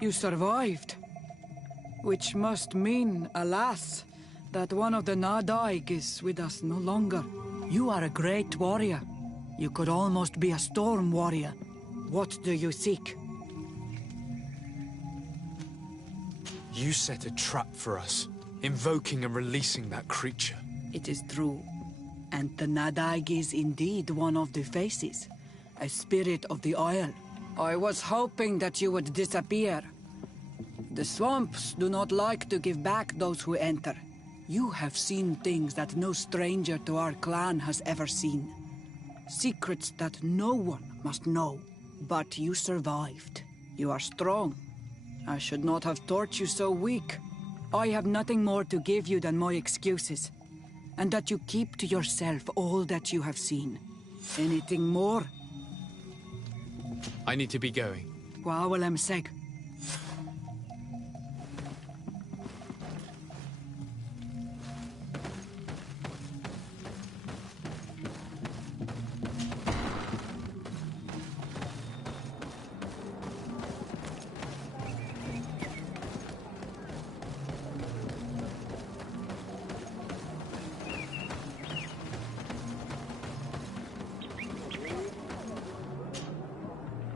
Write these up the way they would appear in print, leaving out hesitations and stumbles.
You survived. Which must mean, alas, that one of the Nadaig is with us no longer. You are a great warrior. You could almost be a storm warrior. What do you seek? You set a trap for us, invoking and releasing that creature. It is true. And the Nadaig is indeed one of the faces. A spirit of the Isle. I was hoping that you would disappear. The swamps do not like to give back those who enter. You have seen things that no stranger to our clan has ever seen. Secrets that no one must know. But you survived. You are strong. I should not have thought you so weak. I have nothing more to give you than my excuses. And that you keep to yourself all that you have seen. Anything more? I need to be going. Gwawalem seg.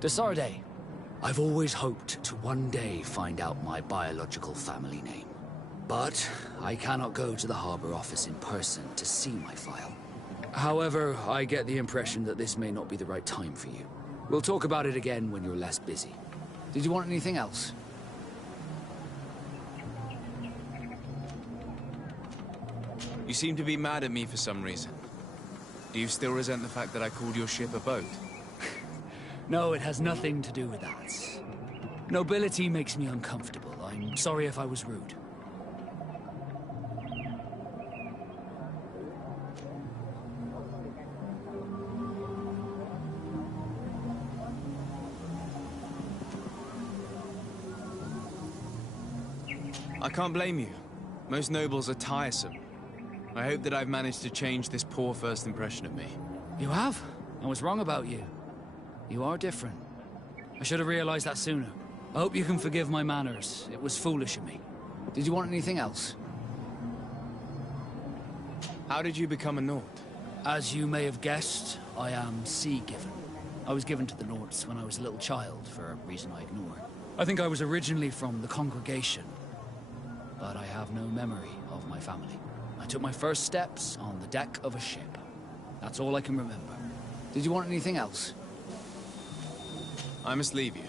Desarde, I've always hoped to one day find out my biological family name. But I cannot go to the harbor office in person to see my file. However, I get the impression that this may not be the right time for you. We'll talk about it again when you're less busy. Did you want anything else? You seem to be mad at me for some reason. Do you still resent the fact that I called your ship a boat? No, it has nothing to do with that. Nobility makes me uncomfortable. I'm sorry if I was rude. I can't blame you. Most nobles are tiresome. I hope that I've managed to change this poor first impression of me. You have? I was wrong about you. You are different. I should have realized that sooner. I hope you can forgive my manners. It was foolish of me. Did you want anything else? How did you become a Nord? As you may have guessed, I am sea-given. I was given to the Nords when I was a little child, for a reason I ignore. I think I was originally from the congregation, but I have no memory of my family. I took my first steps on the deck of a ship. That's all I can remember. Did you want anything else? I must leave you.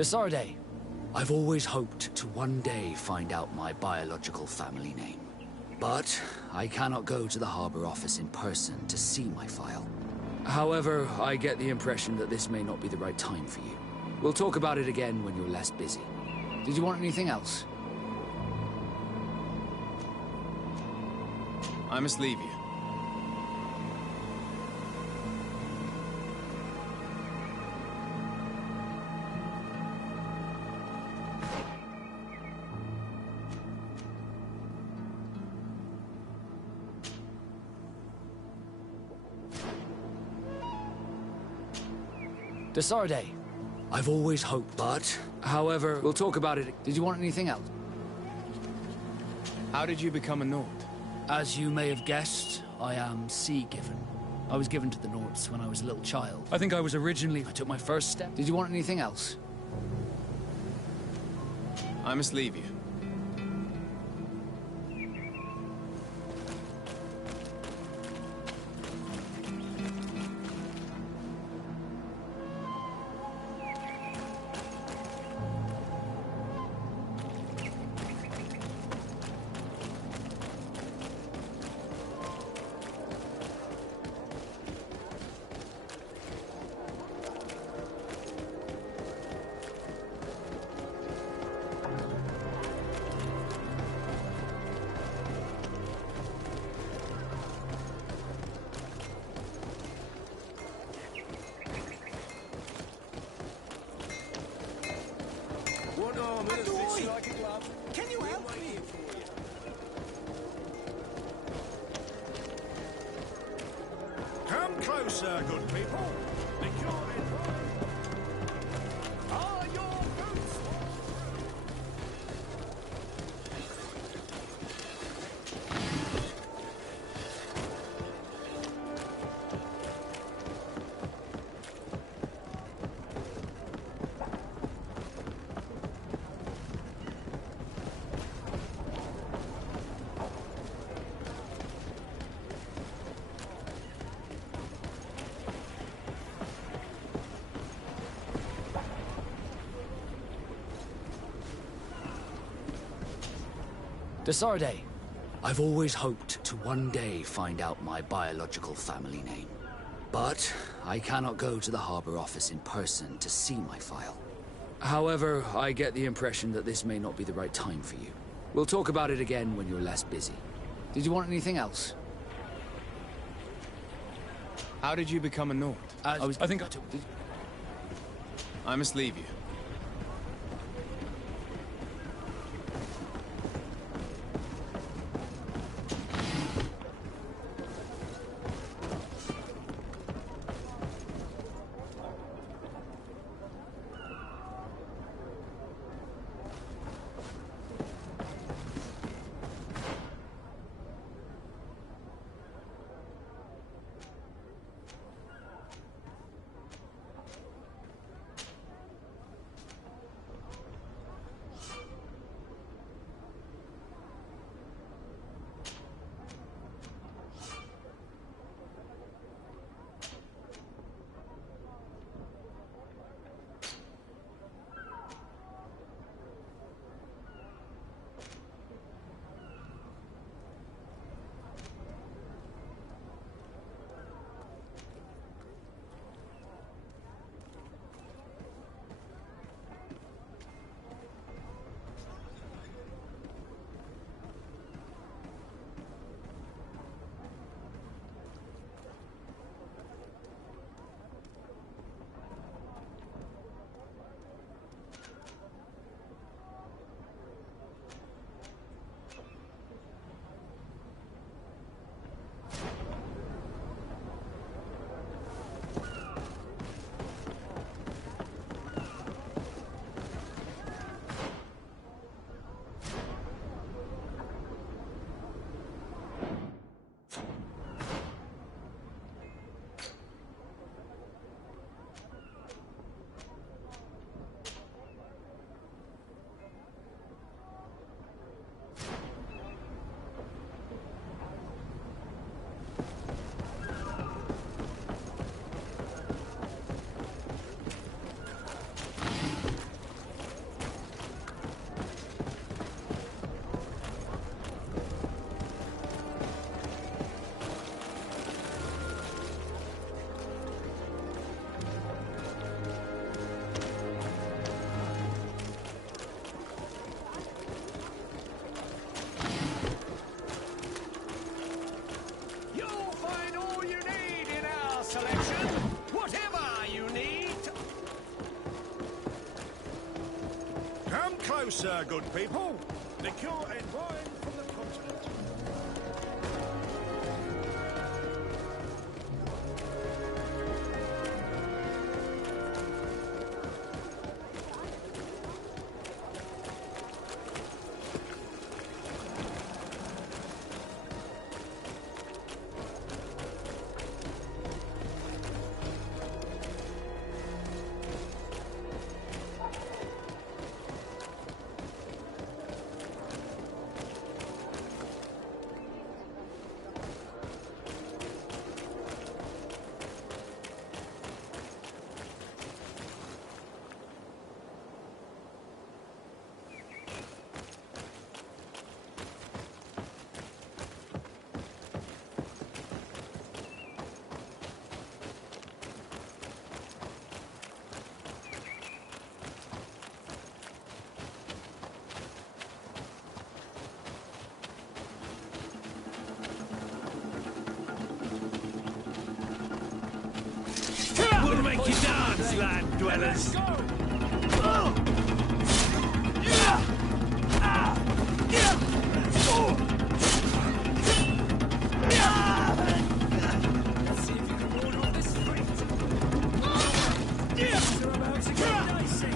Desarde, I've always hoped to one day find out my biological family name. But I cannot go to the harbor office in person to see my file. However, I get the impression that this may not be the right time for you. We'll talk about it again when you're less busy. Did you want anything else? I must leave you. Desarde, I've always hoped, but... However, we'll talk about it. Did you want anything else? How did you become a Nord? As you may have guessed, I am sea-given. I was given to the Nords when I was a little child. I think I was originally... I took my first step. Did you want anything else? I must leave you. Can you help me? Come closer, good people. Are your boots? Desarde, I've always hoped to one day find out my biological family name. But I cannot go to the harbor office in person to see my file. However, I get the impression that this may not be the right time for you. We'll talk about it again when you're less busy. Did you want anything else? How did you become a Nord? I think I took... I must leave you. closer, good people. Liquor and wine from the continent. We'll make you dance, land dwellers. Let's see if you can ward off this fight. You're about to get dicey.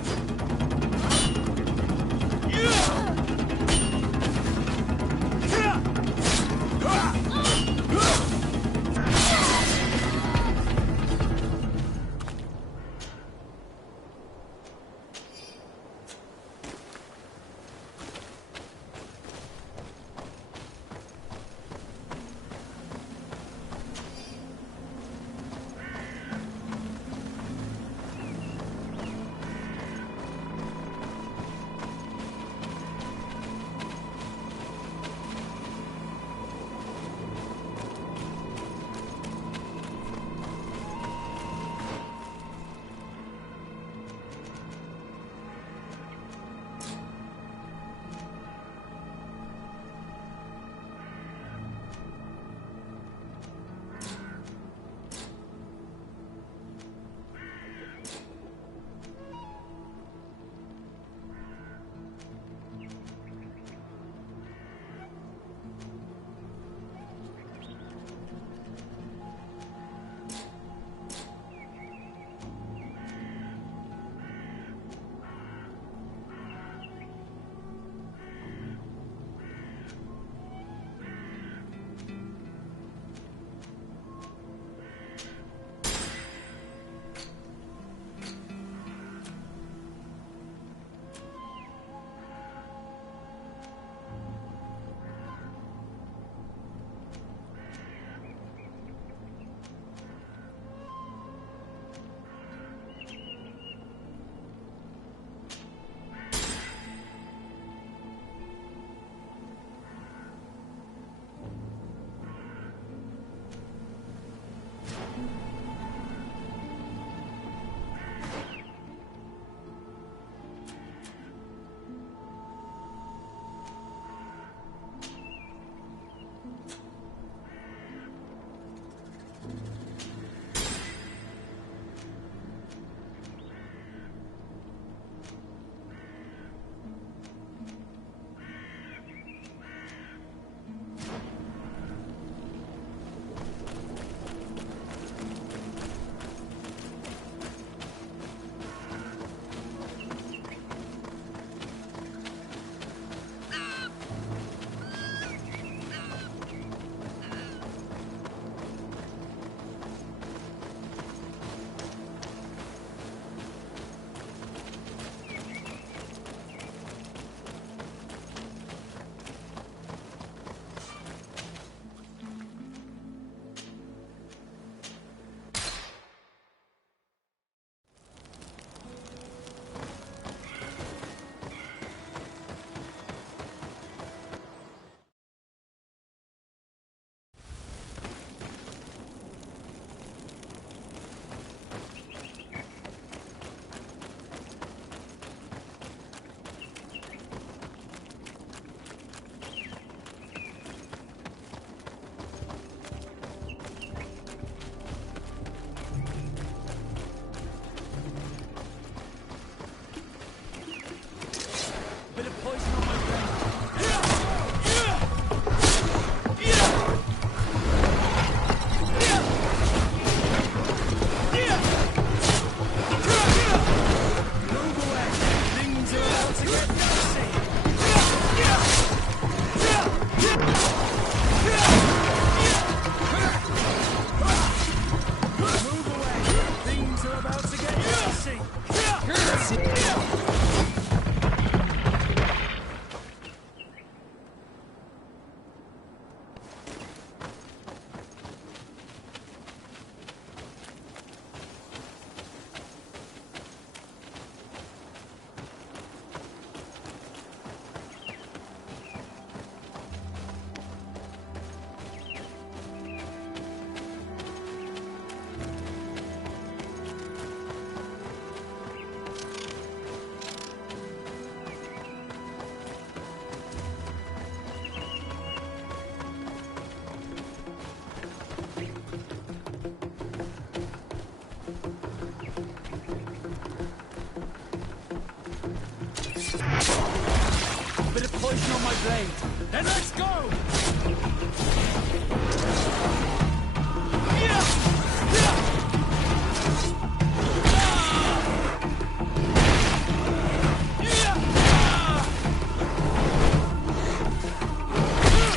Bit of poison on my blade. Then let's go!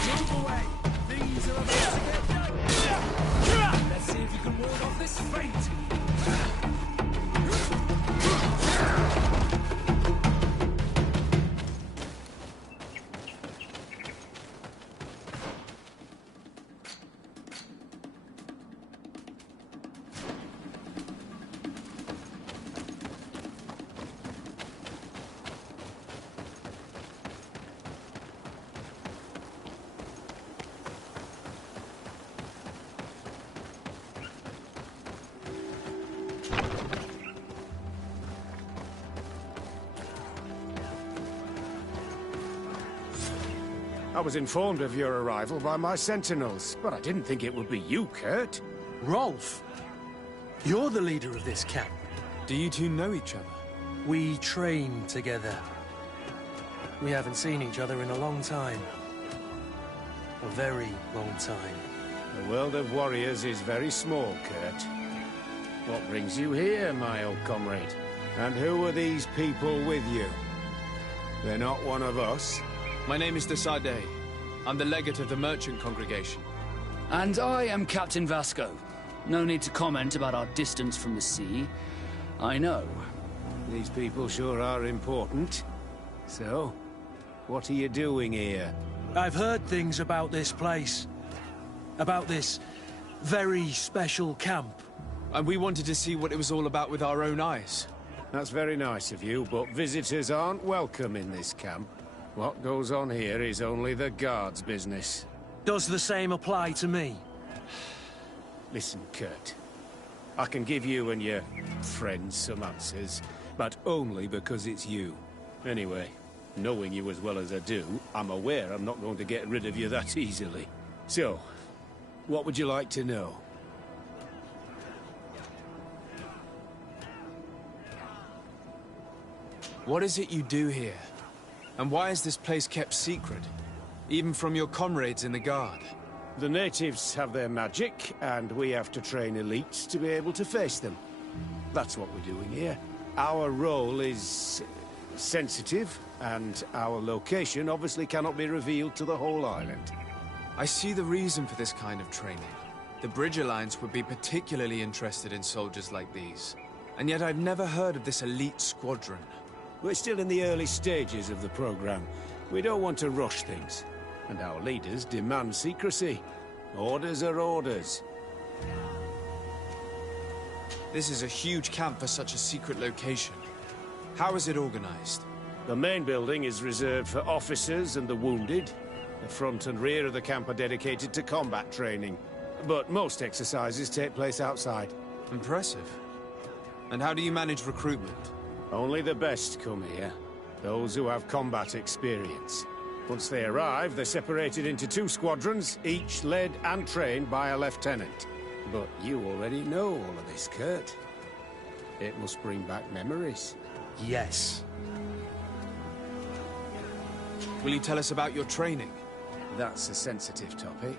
Move away. These are about to get done. Let's see if you can ward off this fate. I was informed of your arrival by my sentinels, but I didn't think it would be you, Kurt. Rolf, you're the leader of this camp. Do you two know each other? We train together. We haven't seen each other in a long time. A very long time. The world of warriors is very small, Kurt. What brings you here, my old comrade? And who are these people with you? They're not one of us. My name is Desadeh. I'm the legate of the merchant congregation. And I am Captain Vasco. No need to comment about our distance from the sea. I know. These people sure are important. So, what are you doing here? I've heard things about this place. About this very special camp. And we wanted to see what it was all about with our own eyes. That's very nice of you, but visitors aren't welcome in this camp. What goes on here is only the guards' business. Does the same apply to me? Listen, Kurt. I can give you and your friends some answers, but only because it's you. Anyway, knowing you as well as I do, I'm aware I'm not going to get rid of you that easily. So, what would you like to know? What is it you do here? And why is this place kept secret? Even from your comrades in the guard? The natives have their magic, and we have to train elites to be able to face them. That's what we're doing here. Our role is sensitive, and our location obviously cannot be revealed to the whole island. I see the reason for this kind of training. The Bridge Alliance would be particularly interested in soldiers like these. And yet I've never heard of this elite squadron. We're still in the early stages of the program. We don't want to rush things. And our leaders demand secrecy. Orders are orders. This is a huge camp for such a secret location. How is it organized? The main building is reserved for officers and the wounded. The front and rear of the camp are dedicated to combat training. But most exercises take place outside. Impressive. And how do you manage recruitment? Only the best come here. Those who have combat experience. Once they arrive, they're separated into 2 squadrons, each led and trained by a lieutenant. But you already know all of this, Kurt. It must bring back memories. Yes. Will you tell us about your training? That's a sensitive topic.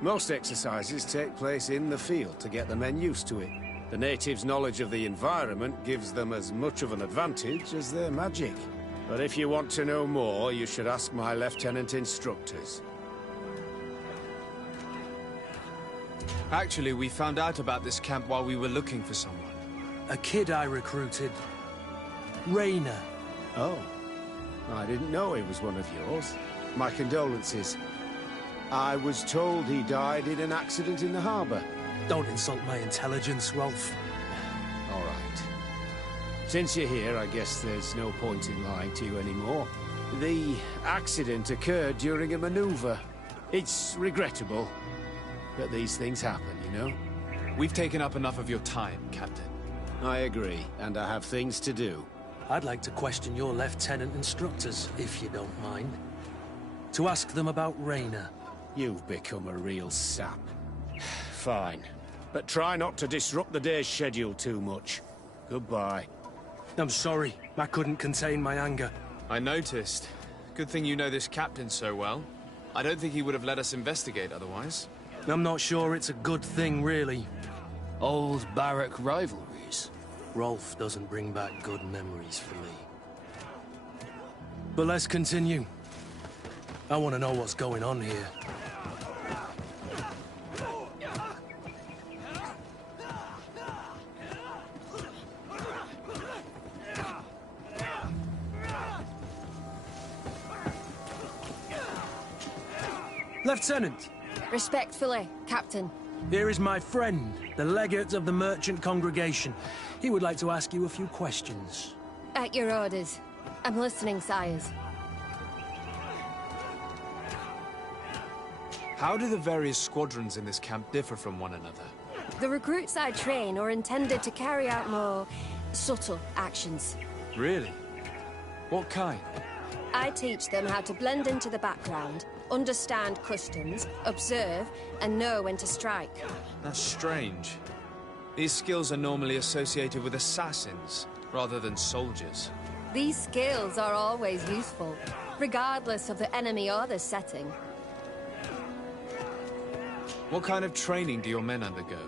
Most exercises take place in the field to get the men used to it. The natives' knowledge of the environment gives them as much of an advantage as their magic. But if you want to know more, you should ask my lieutenant instructors. Actually, we found out about this camp while we were looking for someone. A kid I recruited Rayner. Oh. I didn't know he was one of yours. My condolences. I was told he died in an accident in the harbour. Don't insult my intelligence, Rolf. All right. Since you're here, I guess there's no point in lying to you anymore. The accident occurred during a maneuver. It's regrettable, but these things happen, you know? We've taken up enough of your time, Captain. I agree, and I have things to do. I'd like to question your lieutenant instructors, if you don't mind. To ask them about Rayner. You've become a real sap. Fine. But try not to disrupt the day's schedule too much. Goodbye. I'm sorry. I couldn't contain my anger. I noticed. Good thing you know this captain so well. I don't think he would have let us investigate otherwise. I'm not sure it's a good thing, really. Old barrack rivalries. Rolf doesn't bring back good memories for me. But let's continue. I want to know what's going on here. Lieutenant! Respectfully, Captain. Here is my friend, the legate of the merchant congregation. He would like to ask you a few questions. At your orders. I'm listening, sires. How do the various squadrons in this camp differ from one another? The recruits I train are intended to carry out more subtle actions. Really? What kind? I teach them how to blend into the background, understand customs, observe, and know when to strike. That's strange. These skills are normally associated with assassins, rather than soldiers. These skills are always useful, regardless of the enemy or the setting. What kind of training do your men undergo?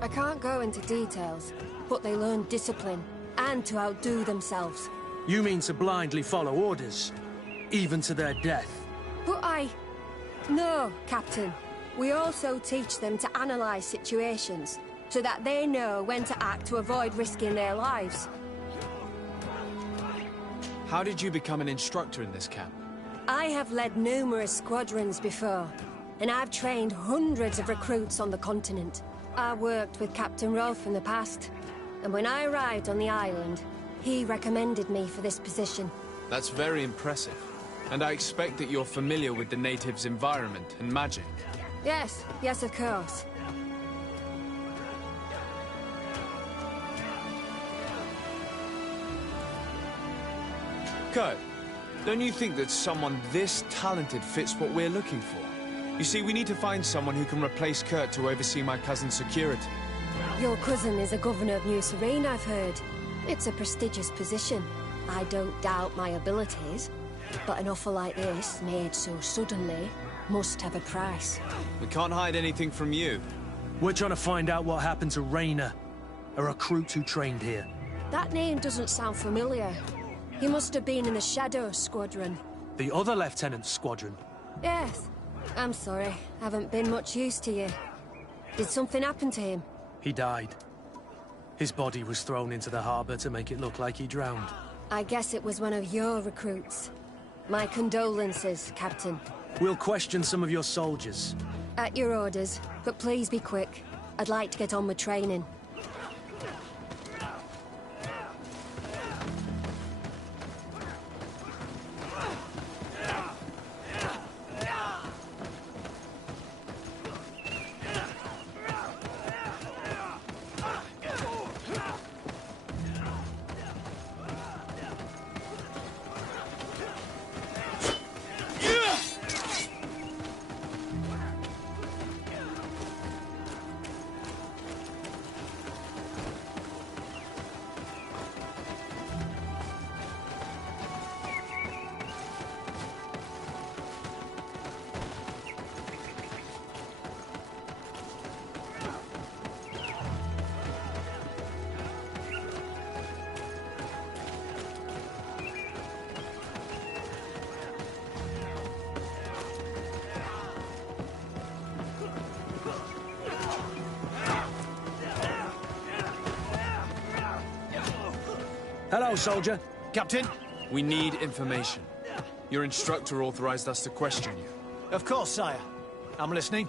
I can't go into details, but they learn discipline, and to outdo themselves. You mean to blindly follow orders, even to their death? But No, Captain. We also teach them to analyze situations, so that they know when to act to avoid risking their lives. How did you become an instructor in this camp? I have led numerous squadrons before, and I've trained hundreds of recruits on the continent. I worked with Captain Rolf in the past, and when I arrived on the island, he recommended me for this position. That's very impressive. And I expect that you're familiar with the natives' environment and magic. Yes, of course. Kurt, don't you think that someone this talented fits what we're looking for? You see, we need to find someone who can replace Kurt to oversee my cousin's security. Your cousin is a governor of New Serene, I've heard. It's a prestigious position. I don't doubt my abilities, but an offer like this, made so suddenly, must have a price. We can't hide anything from you. We're trying to find out what happened to Rayner, a recruit who trained here. That name doesn't sound familiar. He must have been in the Shadow Squadron. The other lieutenant's squadron? Yes. I'm sorry. Haven't been much use to you. Did something happen to him? He died. His body was thrown into the harbor to make it look like he drowned. I guess it was one of your recruits. My condolences, Captain. We'll question some of your soldiers. At your orders, but please be quick. I'd like to get on with training. Hello, soldier. Captain? We need information. Your instructor authorized us to question you. Of course, sire. I'm listening.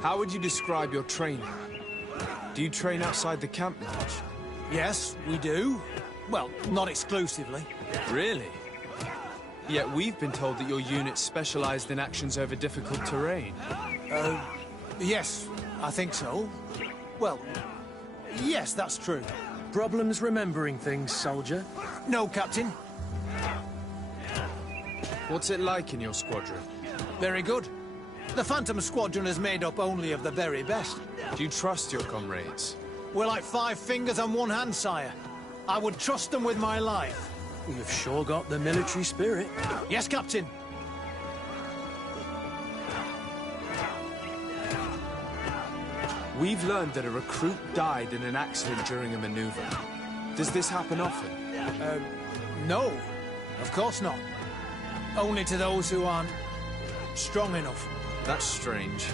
How would you describe your training? Do you train outside the camp much? Yes, we do. Well, not exclusively. Really? Yet we've been told that your unit's specialized in actions over difficult terrain. Yes, I think so. Well, yes, that's true. Problems remembering things, soldier? No, Captain. What's it like in your squadron? Very good. The Phantom Squadron is made up only of the very best. Do you trust your comrades? We're like 5 fingers on one hand, sire. I would trust them with my life. You've sure got the military spirit. Yes, Captain. We've learned that a recruit died in an accident during a maneuver. Does this happen often? No. Of course not. Only to those who aren't strong enough. That's strange.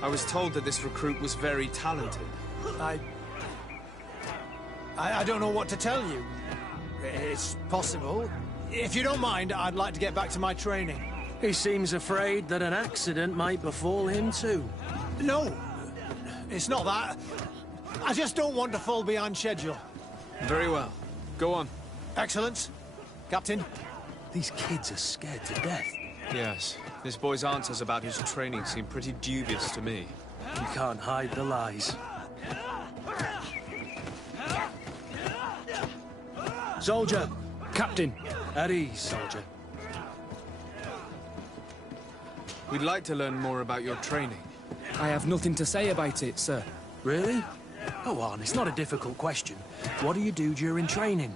I was told that this recruit was very talented. I don't know what to tell you. It's possible. If you don't mind, I'd like to get back to my training. He seems afraid that an accident might befall him too. No, it's not that. I just don't want to fall behind schedule. Very well. Go on. Excellence. Captain. These kids are scared to death. Yes. This boy's answers about his training seem pretty dubious to me. You can't hide the lies. Soldier! Captain! At ease, soldier. We'd like to learn more about your training. I have nothing to say about it, sir. Really? Go on, it's not a difficult question. What do you do during training?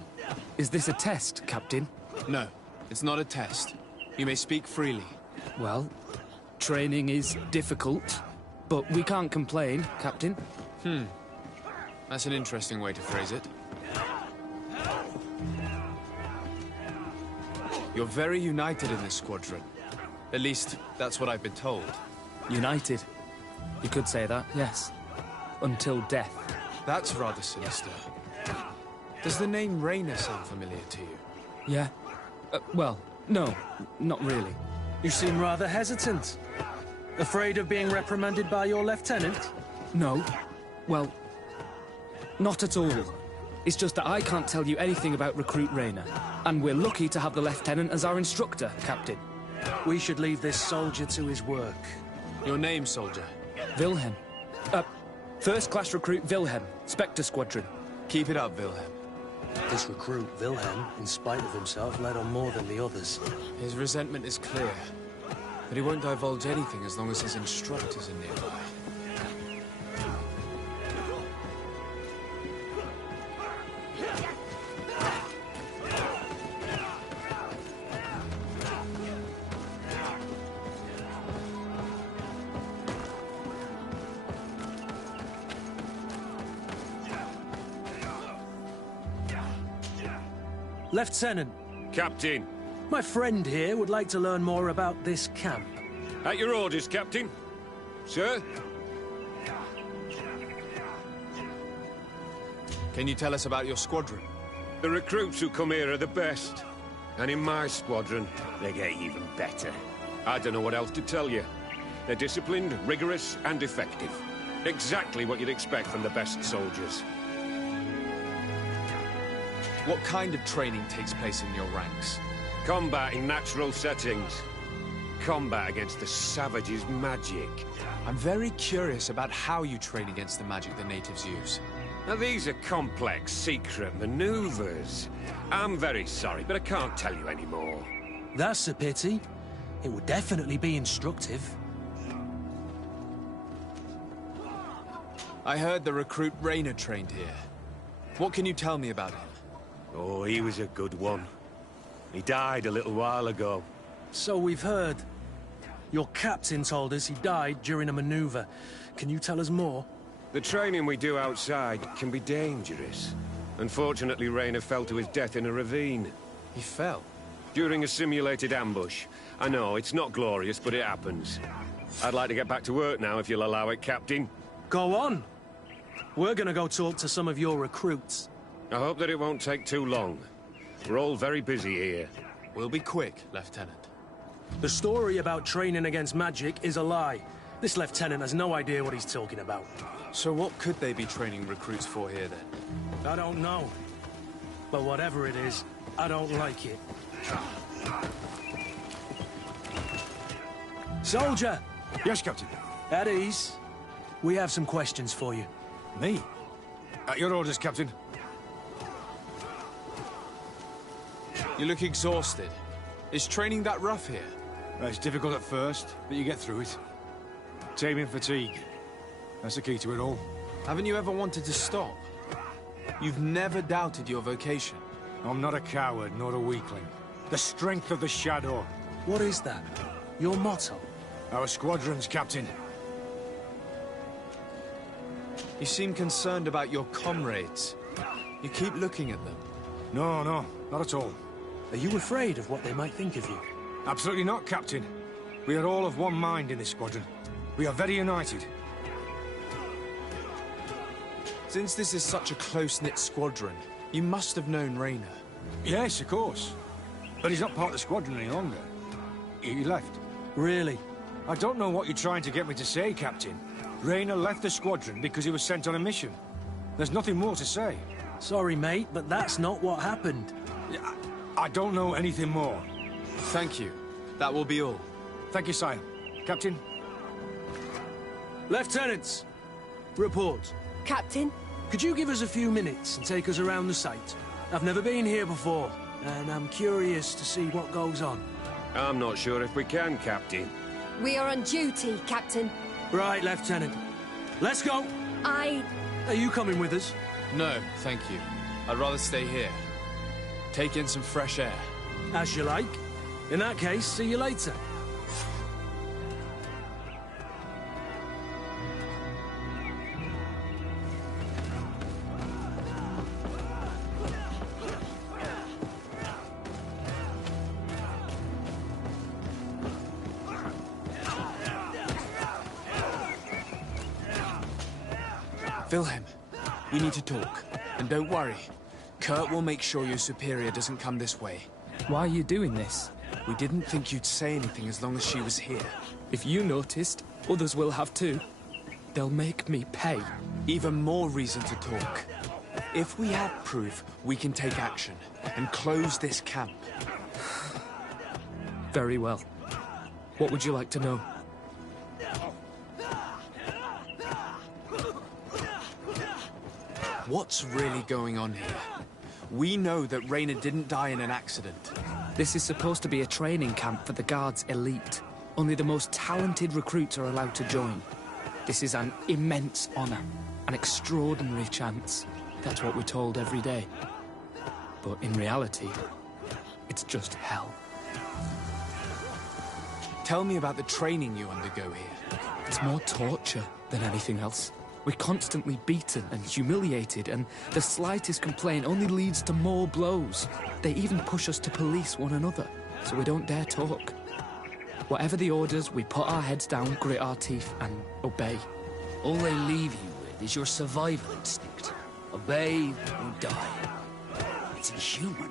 Is this a test, Captain? No, it's not a test. You may speak freely. Well, training is difficult, but we can't complain, Captain. That's an interesting way to phrase it. You're very united in this squadron. At least, that's what I've been told. United. You could say that, yes. Until death. That's rather sinister. Does the name Rayner sound familiar to you? Yeah? Well, no, not really. You seem rather hesitant. Afraid of being reprimanded by your lieutenant? No. Well, not at all. It's just that I can't tell you anything about Recruit Rayner. And we're lucky to have the Lieutenant as our instructor, Captain. We should leave this soldier to his work. Your name, soldier? Wilhelm. First-class recruit Wilhelm, Spectre Squadron. Keep it up, Wilhelm. This recruit, Wilhelm, in spite of himself, led on more than the others. His resentment is clear. But he won't divulge anything as long as his instructors are nearby. Lieutenant. Captain. My friend here would like to learn more about this camp. At your orders, Captain. Sir? Can you tell us about your squadron? The recruits who come here are the best. And in my squadron, they get even better. I don't know what else to tell you. They're disciplined, rigorous, and effective. Exactly what you'd expect from the best soldiers. What kind of training takes place in your ranks? Combat in natural settings. Combat against the savages' magic. I'm very curious about how you train against the magic the natives use. Now these are complex, secret maneuvers. I'm very sorry, but I can't tell you anymore. That's a pity. It would definitely be instructive. I heard the recruit Rayner trained here. What can you tell me about him? Oh, he was a good one. He died a little while ago. So we've heard. Your captain told us he died during a maneuver. Can you tell us more? The training we do outside can be dangerous. Unfortunately, Rayner fell to his death in a ravine. He fell? During a simulated ambush. I know, it's not glorious, but it happens. I'd like to get back to work now, if you'll allow it, Captain. Go on. We're gonna go talk to some of your recruits. I hope that it won't take too long. We're all very busy here. We'll be quick, Lieutenant. The story about training against magic is a lie. This lieutenant has no idea what he's talking about. So what could they be training recruits for here, then? I don't know. But whatever it is, I don't like it. Soldier! Yes, Captain. At ease. We have some questions for you. Me? At your orders, Captain. You look exhausted. Is training that rough here? It's difficult at first, but you get through it. Taming fatigue. That's the key to it all. Haven't you ever wanted to stop? You've never doubted your vocation. I'm not a coward, nor a weakling. The strength of the Shadow. What is that? Your motto? Our squadrons, Captain. You seem concerned about your comrades. You keep looking at them. No, not at all. Are you afraid of what they might think of you? Absolutely not, Captain. We are all of one mind in this squadron. We are very united. Since this is such a close-knit squadron, you must have known Raynor. Yes, of course. But he's not part of the squadron any longer. He left. Really? I don't know what you're trying to get me to say, Captain. Raynor left the squadron because he was sent on a mission. There's nothing more to say. Sorry, mate, but that's not what happened. I don't know anything more. Thank you. That will be all. Thank you, sire. Captain? Lieutenants! Report. Captain? Could you give us a few minutes and take us around the site? I've never been here before, and I'm curious to see what goes on. I'm not sure if we can, Captain. We are on duty, Captain. Right, Lieutenant. Let's go! Are you coming with us? No, thank you. I'd rather stay here. Take in some fresh air. As you like. In that case, see you later. Wilhelm, we need to talk. And don't worry. Kurt will make sure your superior doesn't come this way. Why are you doing this? We didn't think you'd say anything as long as she was here. If you noticed, others will have too. They'll make me pay. Even more reason to talk. If we have proof, we can take action and close this camp. Very well. What would you like to know? What's really going on here? We know that Raynor didn't die in an accident. This is supposed to be a training camp for the Guard's elite. Only the most talented recruits are allowed to join. This is an immense honor, an extraordinary chance. That's what we're told every day. But in reality, it's just hell. Tell me about the training you undergo here. It's more torture than anything else. We're constantly beaten and humiliated, and the slightest complaint only leads to more blows. They even push us to police one another, so we don't dare talk. Whatever the orders, we put our heads down, grit our teeth, and obey. All they leave you with is your survival instinct. Obey or die. It's inhuman.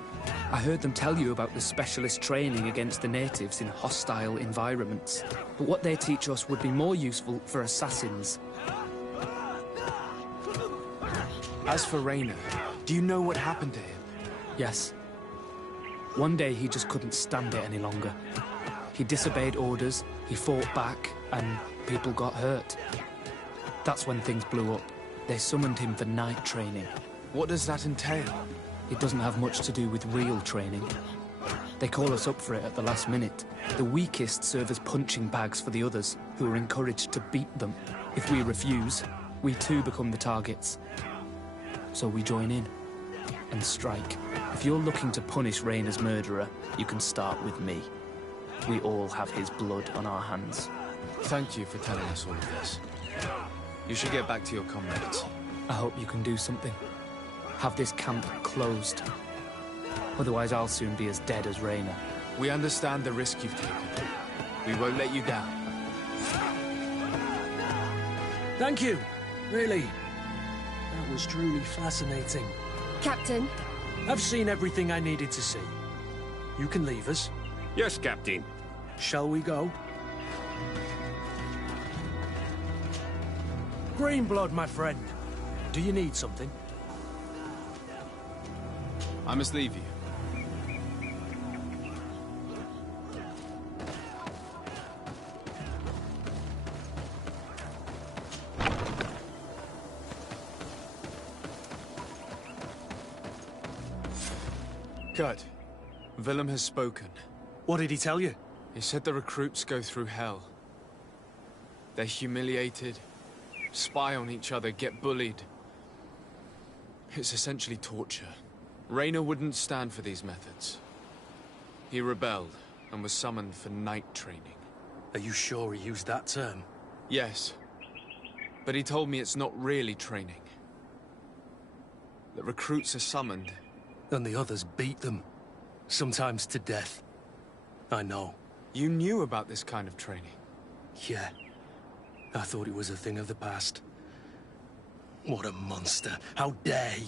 I heard them tell you about the specialist training against the natives in hostile environments. But what they teach us would be more useful for assassins. As for Raynor, do you know what happened to him? Yes. One day he just couldn't stand it any longer. He disobeyed orders, he fought back, and people got hurt. That's when things blew up. They summoned him for night training. What does that entail? It doesn't have much to do with real training. They call us up for it at the last minute. The weakest serve as punching bags for the others, who are encouraged to beat them. If we refuse, we too become the targets. So we join in and strike. If you're looking to punish Raynor's murderer, you can start with me. We all have his blood on our hands. Thank you for telling us all of this. You should get back to your comrades. I hope you can do something. Have this camp closed. Otherwise I'll soon be as dead as Raynor. We understand the risk you've taken. We won't let you down. Thank you. Really. That was truly fascinating. Captain, I've seen everything I needed to see. You can leave us. Yes, Captain. Shall we go? Greenblood, my friend. Do you need something? I must leave you. Kurt, Willem has spoken. What did he tell you? He said the recruits go through hell. They're humiliated, spy on each other, get bullied. It's essentially torture. Raynor wouldn't stand for these methods. He rebelled and was summoned for night training. Are you sure he used that term? Yes, but he told me it's not really training. The recruits are summoned. And the others beat them. Sometimes to death. I know. You knew about this kind of training? Yeah. I thought it was a thing of the past. What a monster. How dare he?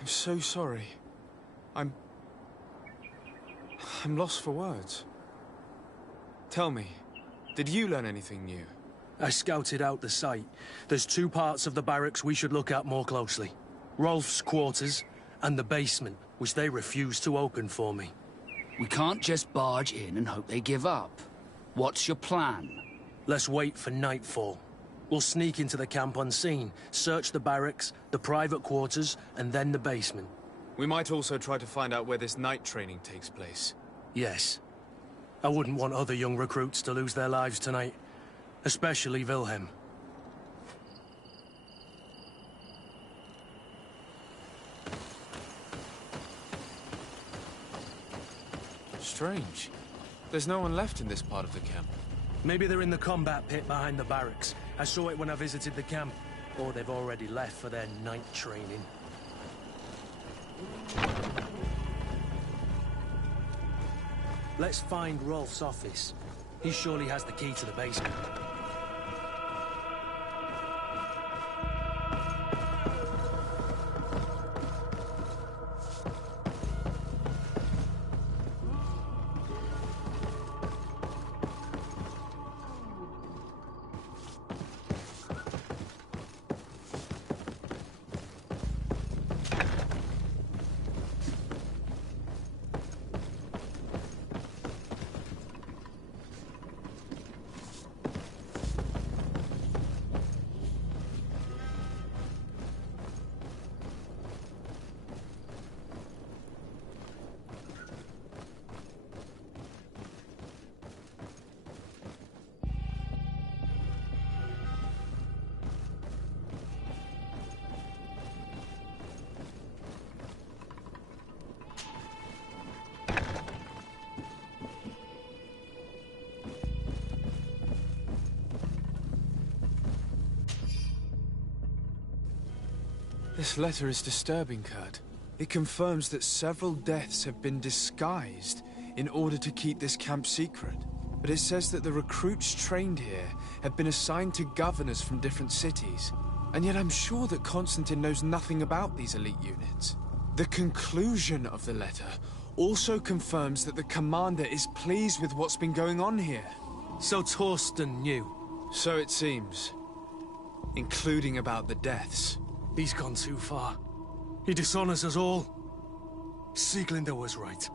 I'm so sorry. I'm lost for words. Tell me, did you learn anything new? I scouted out the site. There's 2 parts of the barracks we should look at more closely. Rolf's quarters and the basement, which they refused to open for me. We can't just barge in and hope they give up. What's your plan? Let's wait for nightfall. We'll sneak into the camp unseen, search the barracks, the private quarters, and then the basement. We might also try to find out where this night training takes place. Yes. I wouldn't want other young recruits to lose their lives tonight. Especially Wilhelm. Strange. There's no one left in this part of the camp. Maybe they're in the combat pit behind the barracks. I saw it when I visited the camp. Or they've already left for their night training. Let's find Rolf's office. He surely has the key to the basement. This letter is disturbing, Kurt. It confirms that several deaths have been disguised in order to keep this camp secret. But it says that the recruits trained here have been assigned to governors from different cities. And yet I'm sure that Constantine knows nothing about these elite units. The conclusion of the letter also confirms that the commander is pleased with what's been going on here. So Torsten knew? So it seems. Including about the deaths. He's gone too far. He dishonors us all. Sieglinde was right.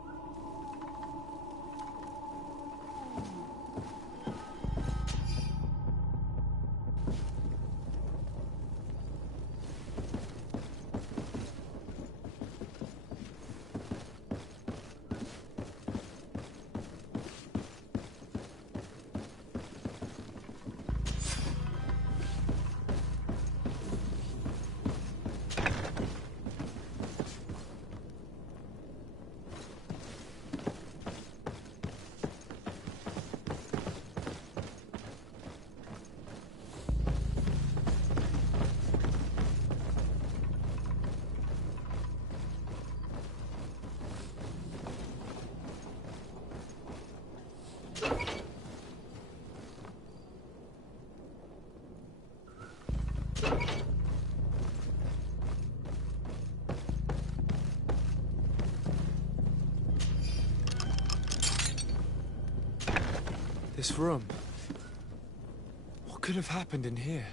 This room. What could have happened in here?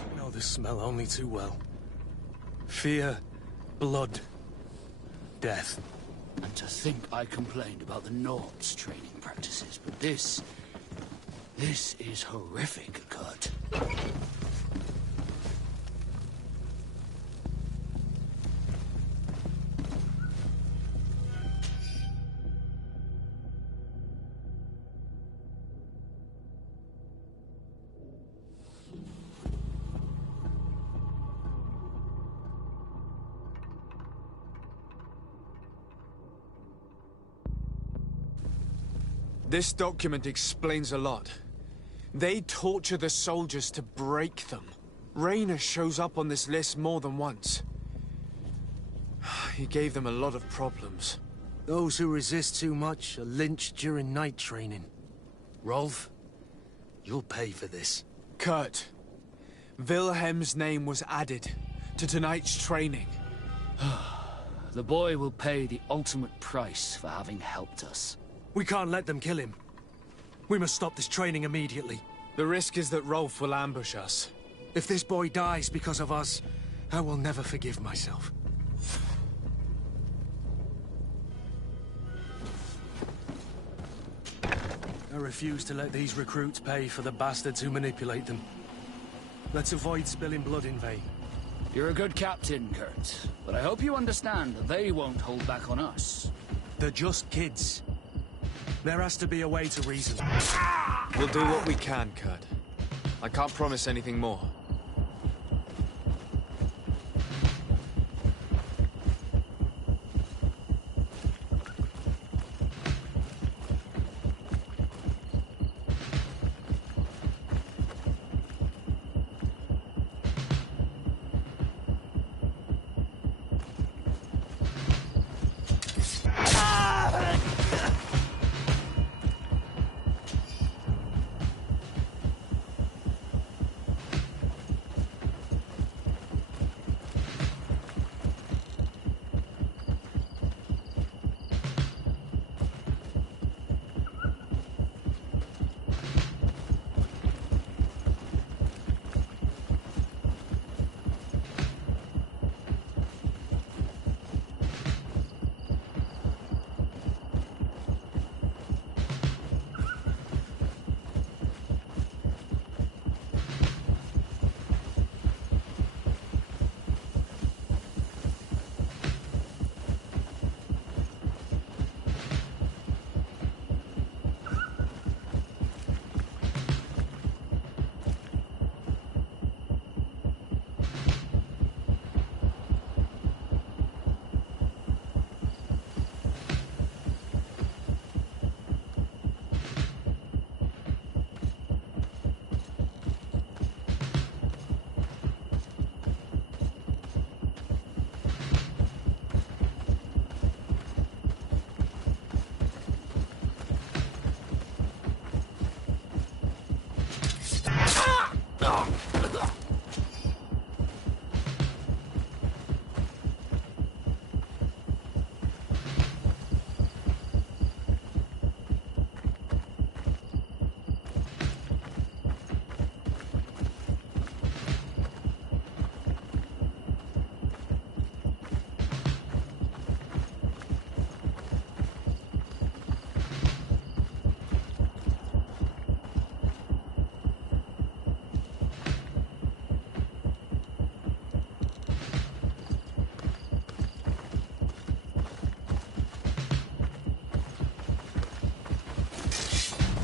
I know this smell only too well. Fear, blood, death. And to think I complained about the Nords' training practices, but this This is horrific, Kurt. This document explains a lot. They torture the soldiers to break them. Rayner shows up on this list more than once. He gave them a lot of problems. Those who resist too much are lynched during night training. Rolf, you'll pay for this. Kurt, Wilhelm's name was added to tonight's training. The boy will pay the ultimate price for having helped us. We can't let them kill him. We must stop this training immediately. The risk is that Rolf will ambush us. If this boy dies because of us, I will never forgive myself. I refuse to let these recruits pay for the bastards who manipulate them. Let's avoid spilling blood in vain. You're a good captain, Kurt, but I hope you understand that they won't hold back on us. They're just kids. There has to be a way to reason. We'll do what we can, Kurt. I can't promise anything more.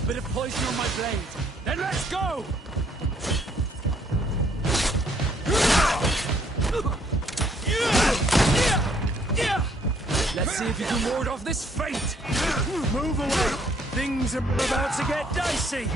Bit of poison on my blade. Then let's go! Let's see if you can ward off this fate! Move away! Things are about to get dicey!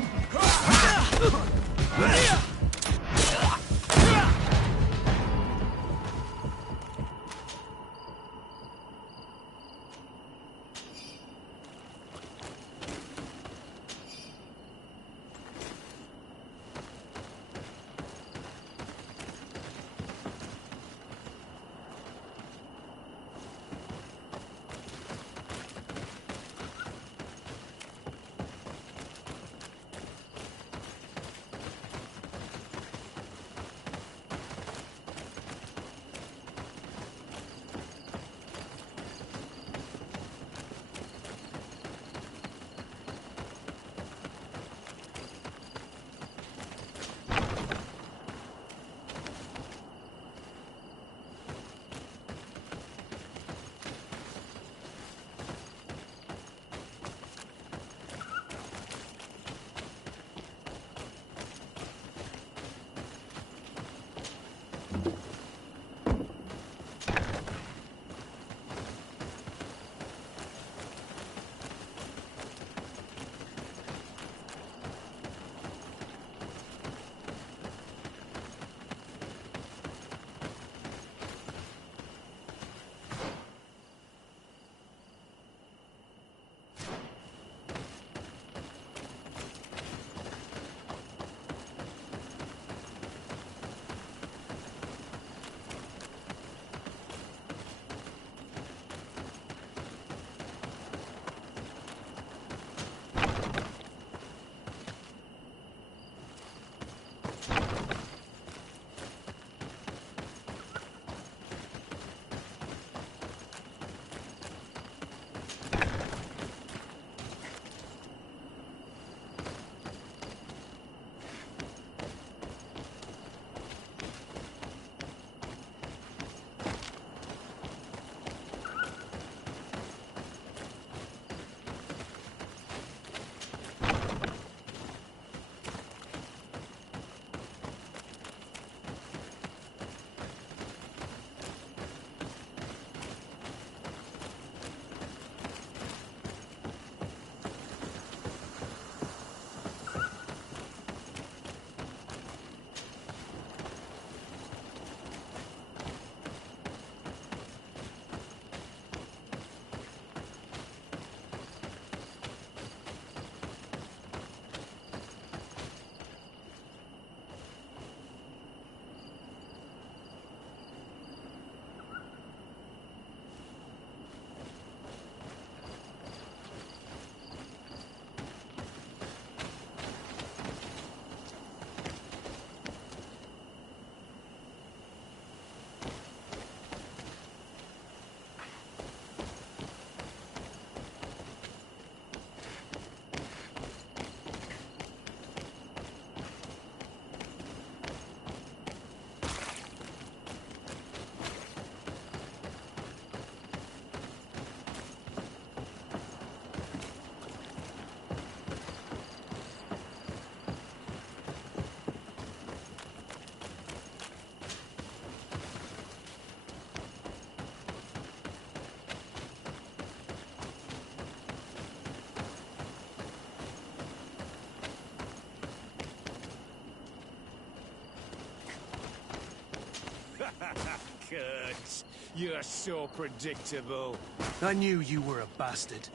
Kurt, you're so predictable. I knew you were a bastard,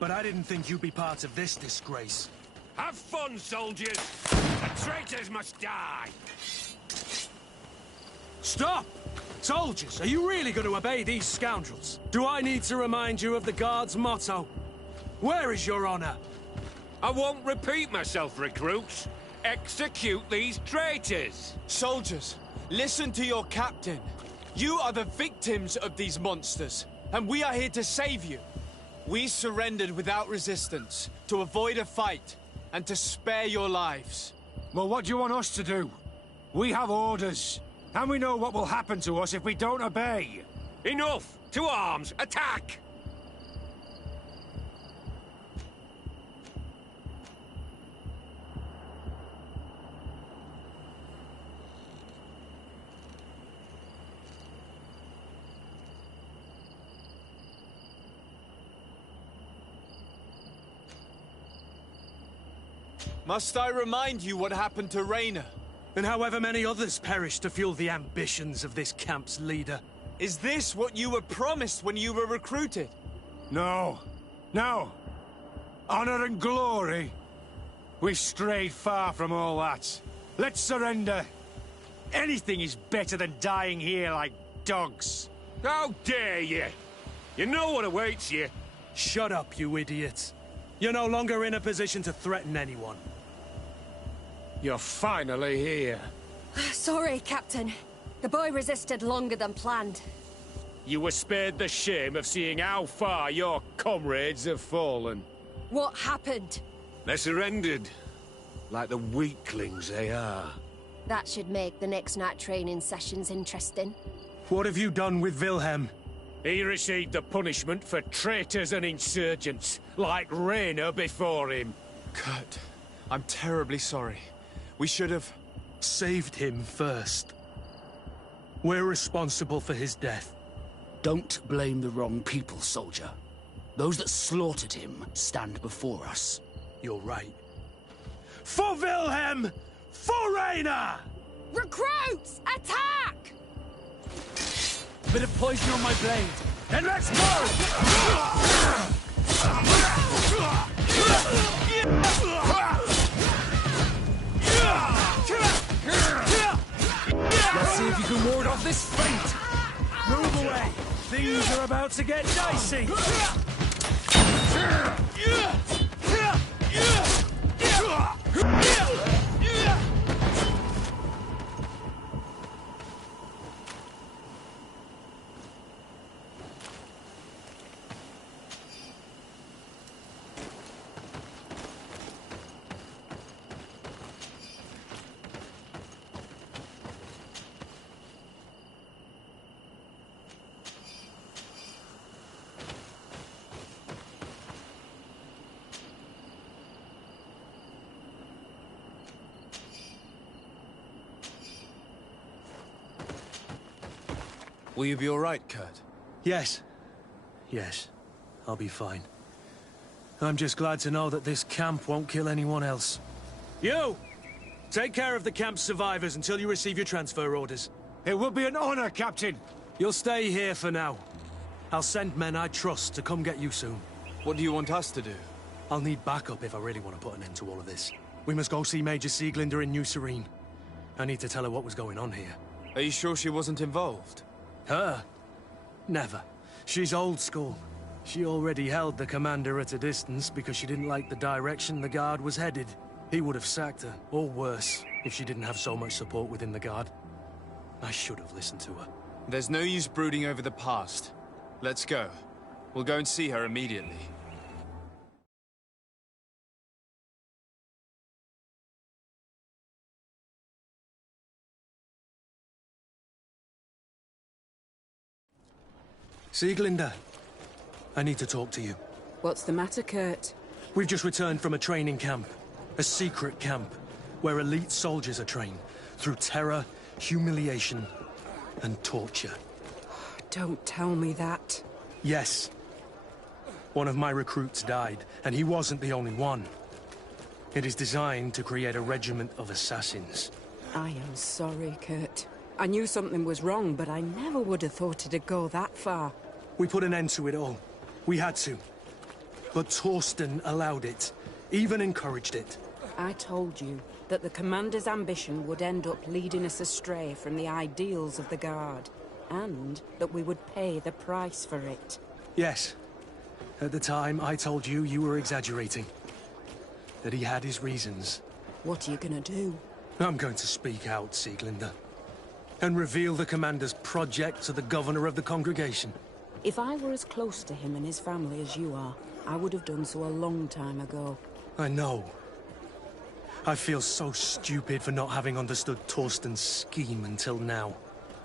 but I didn't think you'd be part of this disgrace. Have fun, soldiers! The traitors must die! Stop! Soldiers, are you really going to obey these scoundrels? Do I need to remind you of the Guard's motto? Where is your honor? I won't repeat myself, recruits. Execute these traitors! Soldiers, listen to your captain. You are the victims of these monsters, and we are here to save you. We surrendered without resistance, to avoid a fight, and to spare your lives. Well, what do you want us to do? We have orders, and we know what will happen to us if we don't obey. Enough! To arms! Attack! Must I remind you what happened to Rayner? And however many others perished to fuel the ambitions of this camp's leader. Is this what you were promised when you were recruited? No. No. Honor and glory. We've strayed far from all that. Let's surrender. Anything is better than dying here like dogs. How dare you! You know what awaits you. Shut up, you idiot. You're no longer in a position to threaten anyone. You're finally here. Sorry, Captain. The boy resisted longer than planned. You were spared the shame of seeing how far your comrades have fallen. What happened? They surrendered. Like the weaklings they are. That should make the next night training sessions interesting. What have you done with Wilhelm? He received the punishment for traitors and insurgents, like Rayner before him. Kurt, I'm terribly sorry. We should have... saved him first. We're responsible for his death. Don't blame the wrong people, soldier. Those that slaughtered him stand before us. You're right. For Wilhelm! For Raina! Recruits! Attack! Bit of poison on my blade. Then let's go! Let's see if you can ward off this fate. Move away! Things are about to get dicey! Will you be all right, Kurt? Yes. Yes. I'll be fine. I'm just glad to know that this camp won't kill anyone else. You! Take care of the camp's survivors until you receive your transfer orders. It will be an honor, Captain. You'll stay here for now. I'll send men I trust to come get you soon. What do you want us to do? I'll need backup if I really want to put an end to all of this. We must go see Major Sieglinder in New Serene. I need to tell her what was going on here. Are you sure she wasn't involved? Her? Never. She's old school. She already held the commander at a distance because she didn't like the direction the Guard was headed. He would have sacked her, or worse, if she didn't have so much support within the Guard. I should have listened to her. There's no use brooding over the past. Let's go. We'll go and see her immediately. Sieglinder, I need to talk to you. What's the matter, Kurt? We've just returned from a training camp. A secret camp, where elite soldiers are trained through terror, humiliation, and torture. Don't tell me that. Yes. One of my recruits died, and he wasn't the only one. It is designed to create a regiment of assassins. I am sorry, Kurt. I knew something was wrong, but I never would have thought it'd go that far. We put an end to it all. We had to. But Torsten allowed it, even encouraged it. I told you that the Commander's ambition would end up leading us astray from the ideals of the Guard, and that we would pay the price for it. Yes. At the time, I told you you were exaggerating. That he had his reasons. What are you gonna do? I'm going to speak out, Sieglinder. And reveal the Commander's project to the Governor of the Congregation. If I were as close to him and his family as you are, I would have done so a long time ago. I know. I feel so stupid for not having understood Torsten's scheme until now.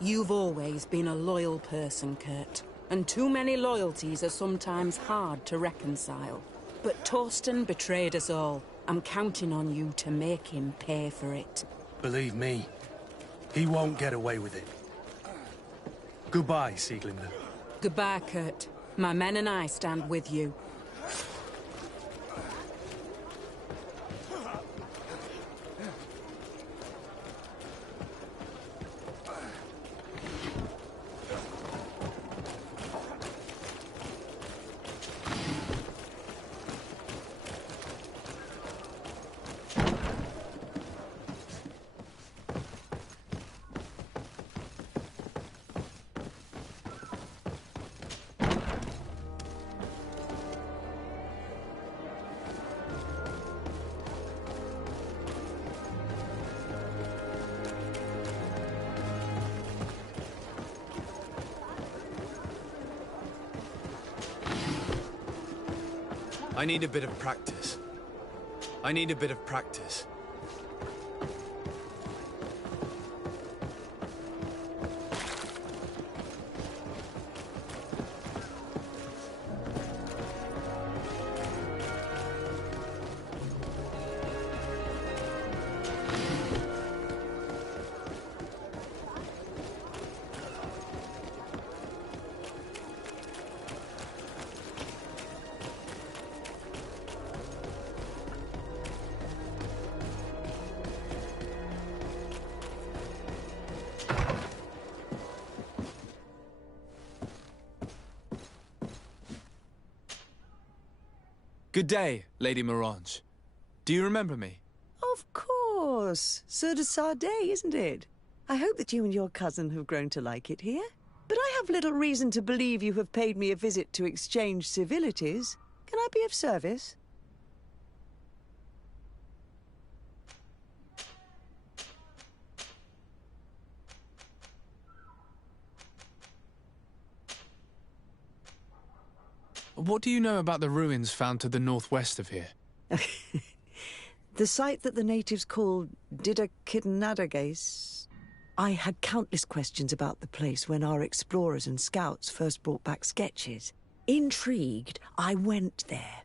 You've always been a loyal person, Kurt. And too many loyalties are sometimes hard to reconcile. But Torsten betrayed us all. I'm counting on you to make him pay for it. Believe me, he won't get away with it. Goodbye, Sieglinder. Goodbye, Kurt. My men and I stand with you. I need a bit of practice. I need a bit of practice. Good day, Lady Morange. Do you remember me? Of course. Sur de Sardet, isn't it? I hope that you and your cousin have grown to like it here. But I have little reason to believe you have paid me a visit to exchange civilities. Can I be of service? What do you know about the ruins found to the northwest of here? The site that the natives call Didakidnadagais. I had countless questions about the place when our explorers and scouts first brought back sketches. Intrigued, I went there.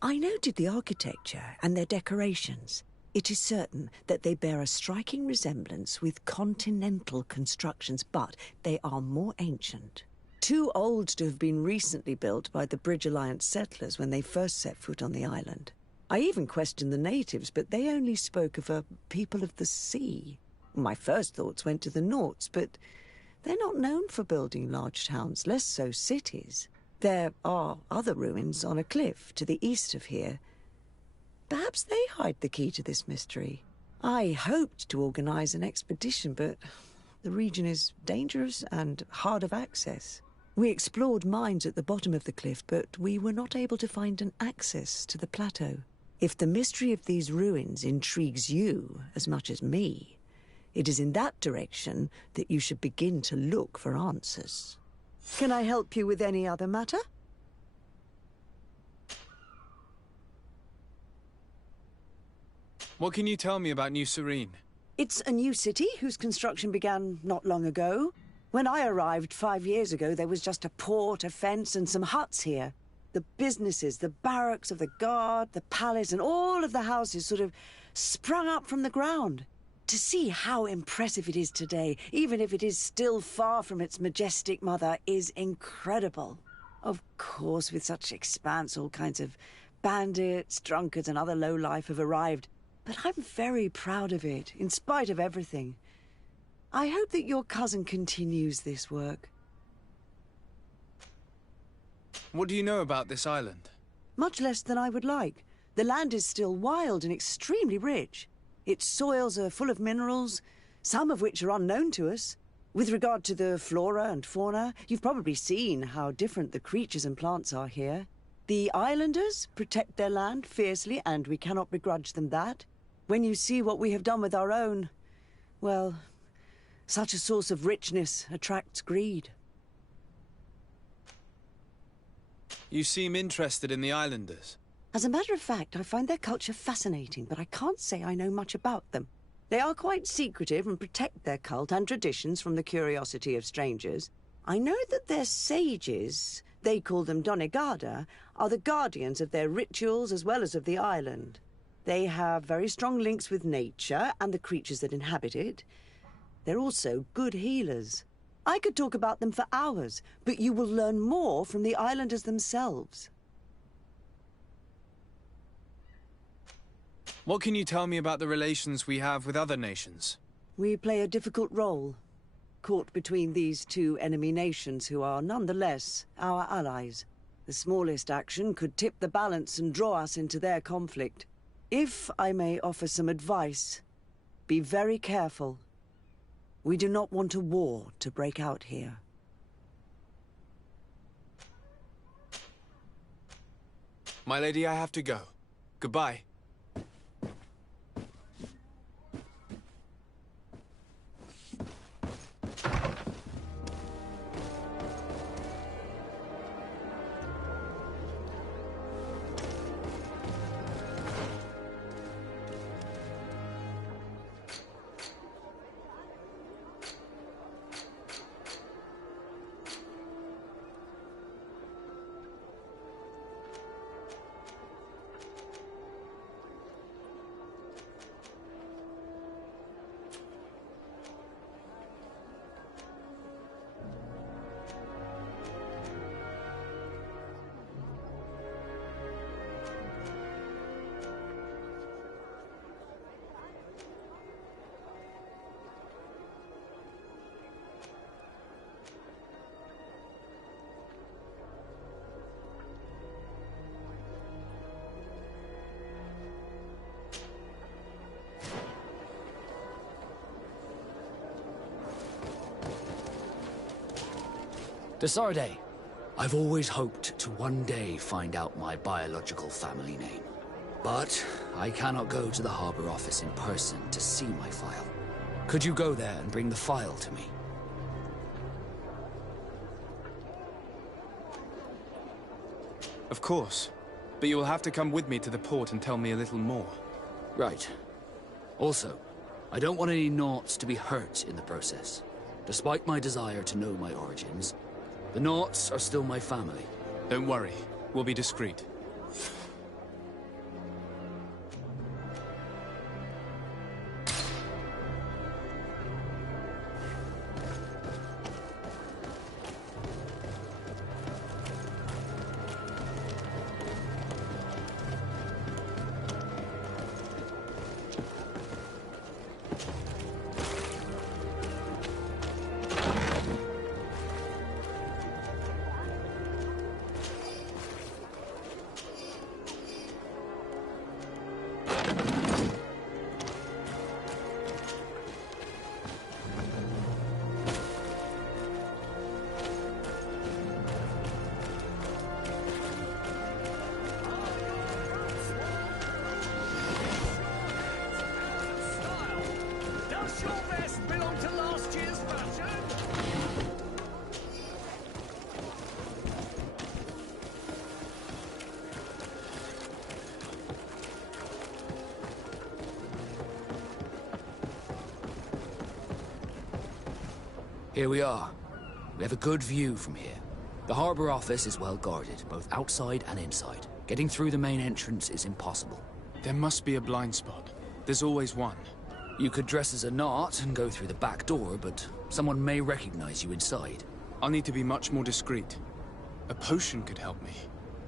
I noted the architecture and their decorations. It is certain that they bear a striking resemblance with continental constructions, but they are more ancient. Too old to have been recently built by the Bridge Alliance settlers when they first set foot on the island. I even questioned the natives, but they only spoke of a people of the sea. My first thoughts went to the Nauts, but they're not known for building large towns, less so cities. There are other ruins on a cliff to the east of here. Perhaps they hide the key to this mystery. I hoped to organize an expedition, but the region is dangerous and hard of access. We explored mines at the bottom of the cliff, but we were not able to find an access to the plateau. If the mystery of these ruins intrigues you as much as me, it is in that direction that you should begin to look for answers. Can I help you with any other matter? What can you tell me about New Serene? It's a new city whose construction began not long ago. When I arrived 5 years ago, there was just a port, a fence, and some huts here. The businesses, the barracks of the guard, the palace, and all of the houses sort of sprung up from the ground. To see how impressive it is today, even if it is still far from its majestic mother, is incredible. Of course, with such expanse, all kinds of bandits, drunkards, and other lowlife have arrived. But I'm very proud of it, in spite of everything. I hope that your cousin continues this work. What do you know about this island? Much less than I would like. The land is still wild and extremely rich. Its soils are full of minerals, some of which are unknown to us. With regard to the flora and fauna, you've probably seen how different the creatures and plants are here. The islanders protect their land fiercely, and we cannot begrudge them that. When you see what we have done with our own, well, such a source of richness attracts greed. You seem interested in the islanders. As a matter of fact, I find their culture fascinating, but I can't say I know much about them. They are quite secretive and protect their cult and traditions from the curiosity of strangers. I know that their sages, they call them Donegada, are the guardians of their rituals as well as of the island. They have very strong links with nature and the creatures that inhabit it. They're also good healers. I could talk about them for hours, but you will learn more from the islanders themselves. What can you tell me about the relations we have with other nations? We play a difficult role, caught between these two enemy nations who are nonetheless our allies. The smallest action could tip the balance and draw us into their conflict. If I may offer some advice, be very careful. We do not want a war to break out here. My lady, I have to go. Goodbye. Desarde, I've always hoped to one day find out my biological family name. But I cannot go to the Harbor Office in person to see my file. Could you go there and bring the file to me? Of course. But you will have to come with me to the port and tell me a little more. Right. Also, I don't want any Naughts to be hurt in the process. Despite my desire to know my origins, the Naughts are still my family. Don't worry. We'll be discreet. Here we are. We have a good view from here. The Harbor Office is well guarded, both outside and inside. Getting through the main entrance is impossible. There must be a blind spot. There's always one. You could dress as a Naut and go through the back door, but someone may recognize you inside. I'll need to be much more discreet. A potion could help me.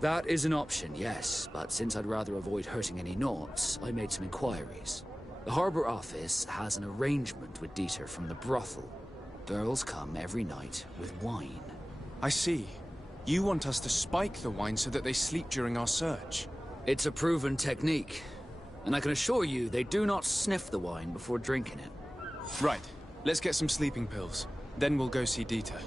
That is an option, yes, but since I'd rather avoid hurting any Naughts, I made some inquiries. The Harbor Office has an arrangement with Dieter from the brothel. Girls come every night with wine. I see. You want us to spike the wine so that they sleep during our search. It's a proven technique, and I can assure you they do not sniff the wine before drinking it. Right. Let's get some sleeping pills. Then we'll go see Dieter.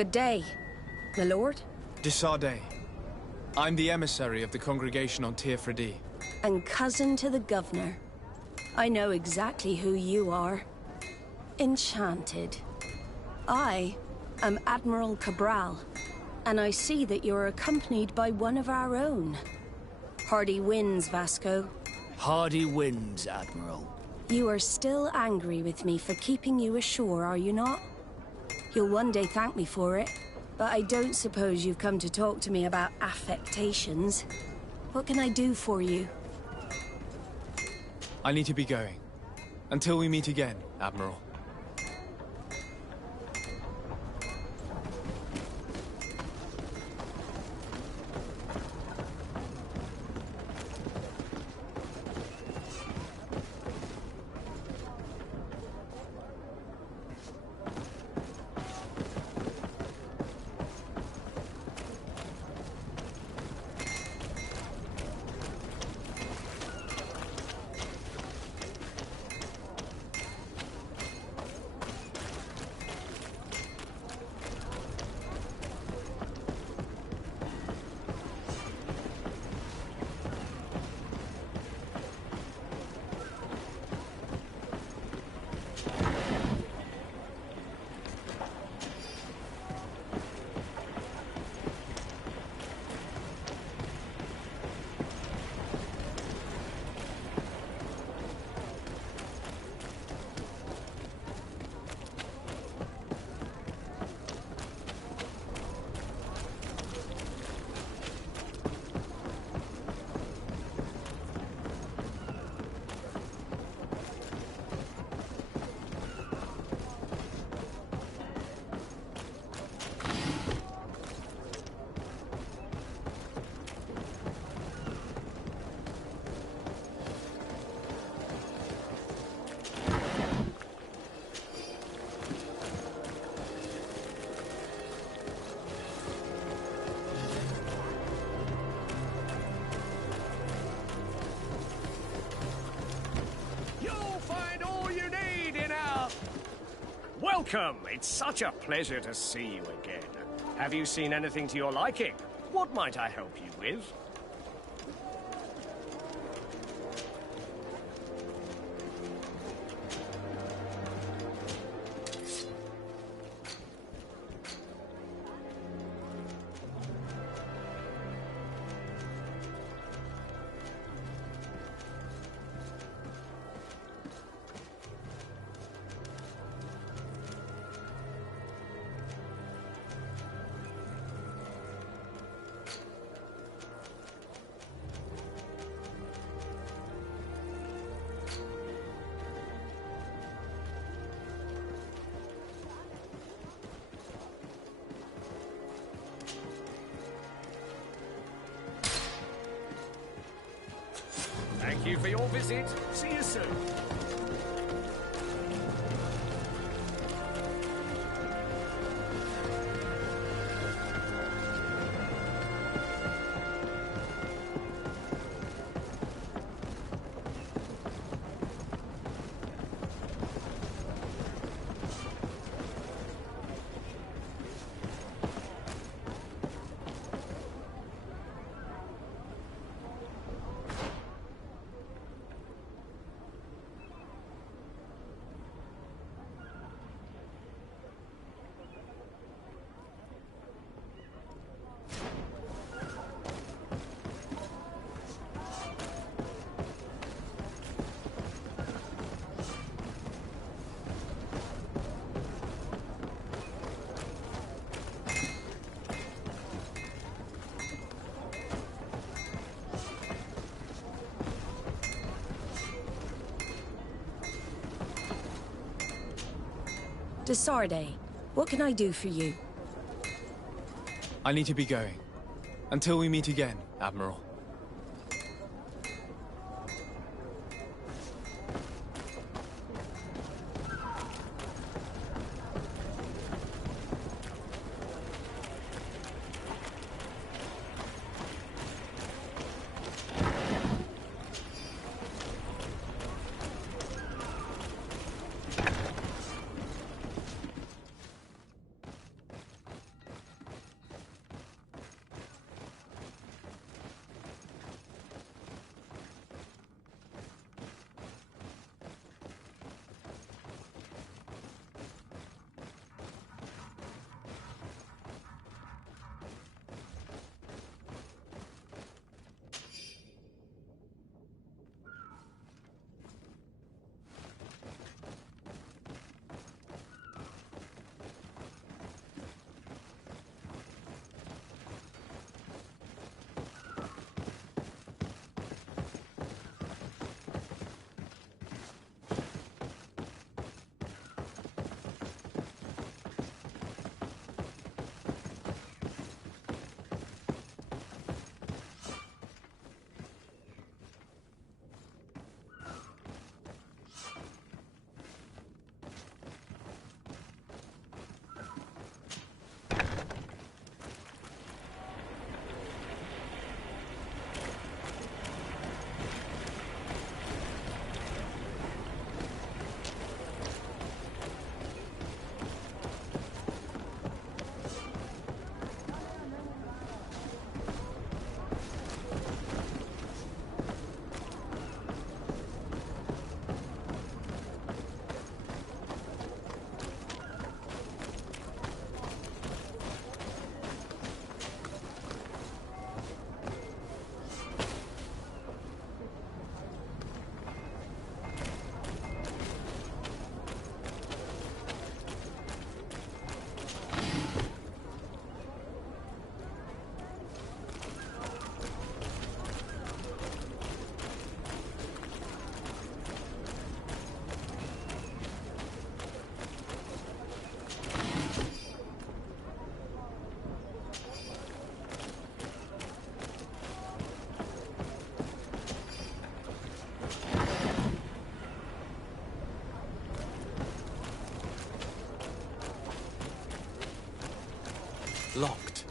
Good day, my lord. Desarde. I'm the emissary of the congregation on Tir Fredi. And cousin to the governor. I know exactly who you are. Enchanted. I am Admiral Cabral, and I see that you're accompanied by one of our own. Hardy winds, Vasco. Hardy winds, Admiral. You are still angry with me for keeping you ashore, are you not? You'll one day thank me for it, but I don't suppose you've come to talk to me about affectations. What can I do for you? I need to be going. Until we meet again, Admiral. Welcome. It's such a pleasure to see you again. Have you seen anything to your liking? What might I help you with? Thank you for your visit. See you soon. Desarde, what can I do for you? I need to be going. Until we meet again, Admiral. Locked.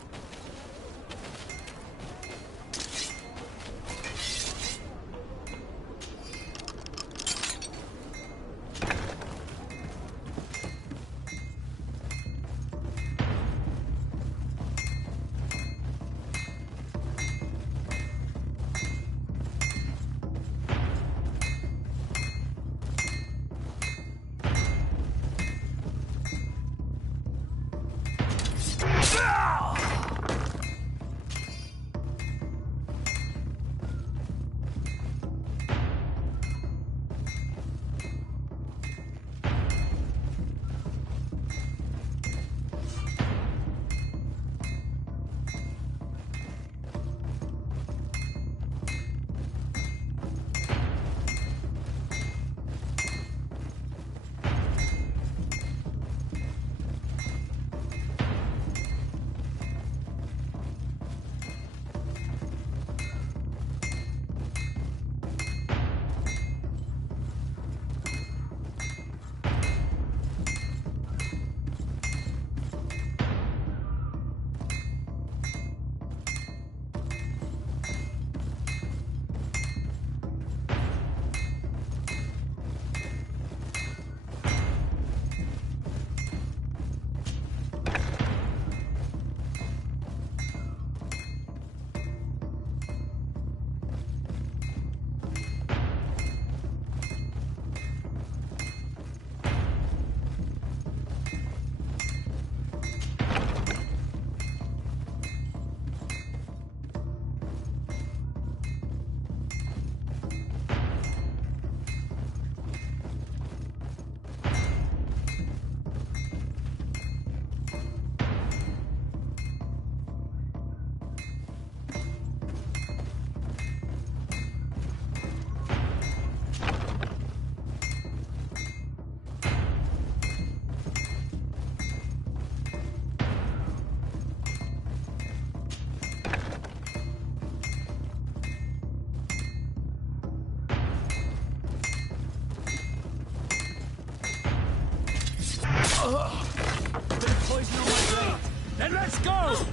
let's go!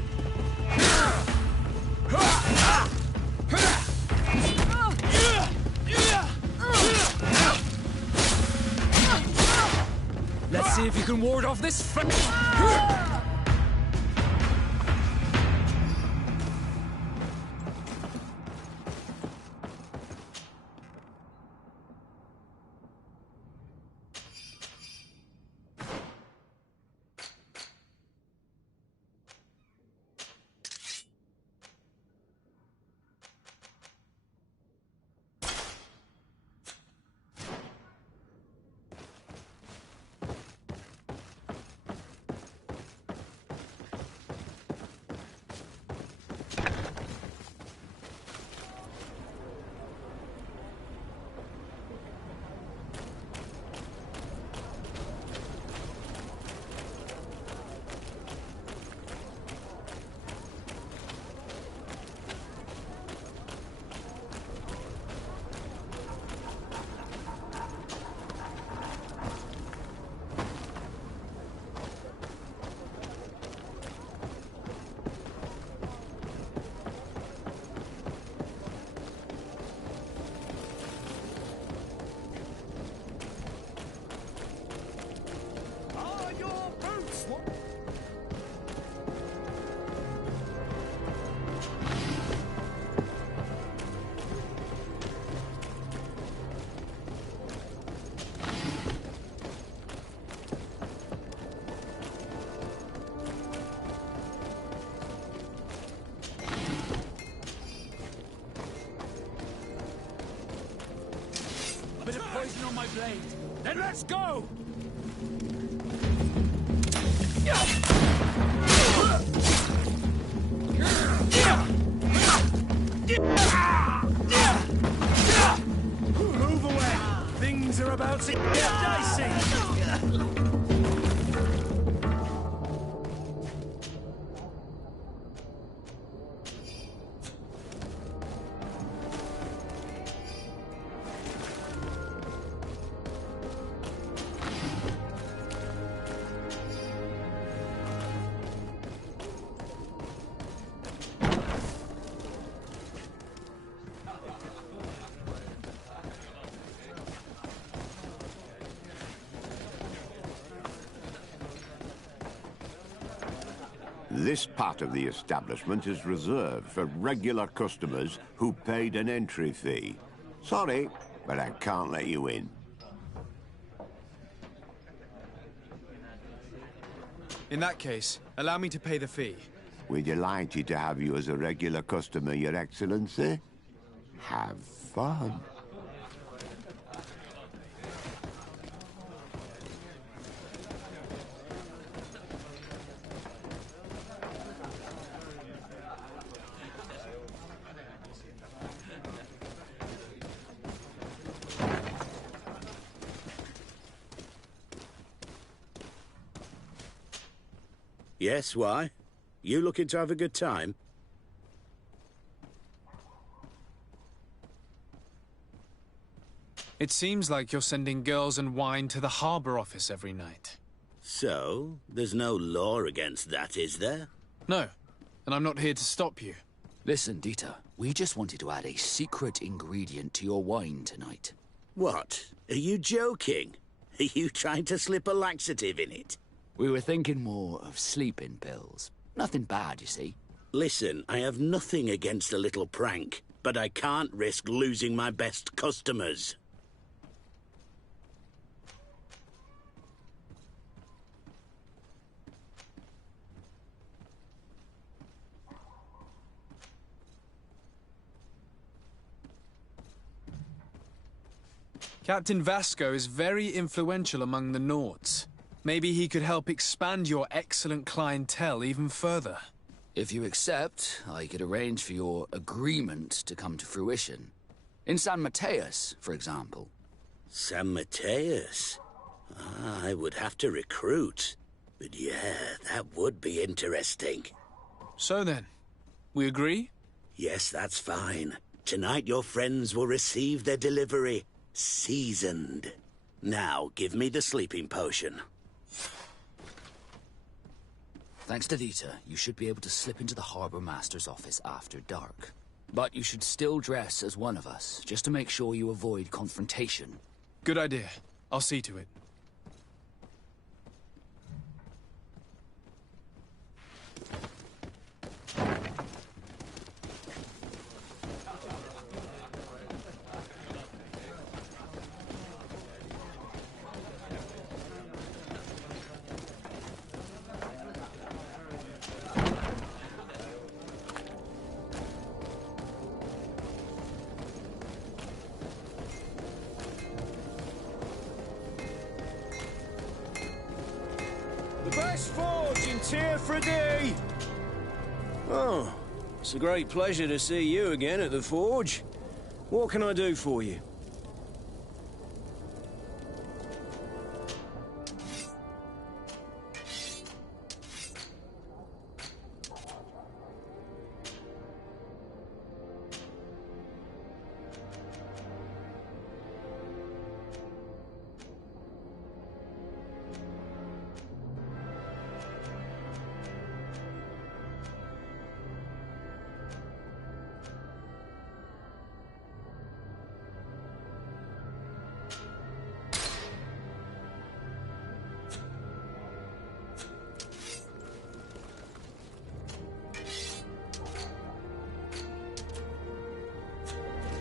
Let's see if you can ward off this. Bit of poison on my blade. Then let's go! Move away! Things are about to get dicey! This part of the establishment is reserved for regular customers who paid an entry fee. Sorry, but I can't let you in. In that case, allow me to pay the fee. We're delighted to have you as a regular customer, Your Excellency. Have fun. Yes, why? You looking to have a good time? It seems like you're sending girls and wine to the harbour office every night. So, there's no law against that, is there? No, and I'm not here to stop you. Listen, Dieter, we just wanted to add a secret ingredient to your wine tonight. What? Are you joking? Are you trying to slip a laxative in it? We were thinking more of sleeping pills. Nothing bad, you see. Listen, I have nothing against a little prank, but I can't risk losing my best customers. Captain Vasco is very influential among the Nords. Maybe he could help expand your excellent clientele even further. If you accept, I could arrange for your agreement to come to fruition. In San Mateus, for example. San Mateus? I would have to recruit. But yeah, that would be interesting. So then, we agree? Yes, that's fine. Tonight your friends will receive their delivery. Seasoned. Now, give me the sleeping potion. Thanks to Dita, you should be able to slip into the Harbour Master's office after dark. But you should still dress as one of us, just to make sure you avoid confrontation. Good idea. I'll see to it. Best forge in Tier for a day. Oh, it's a great pleasure to see you again at the forge. What can I do for you?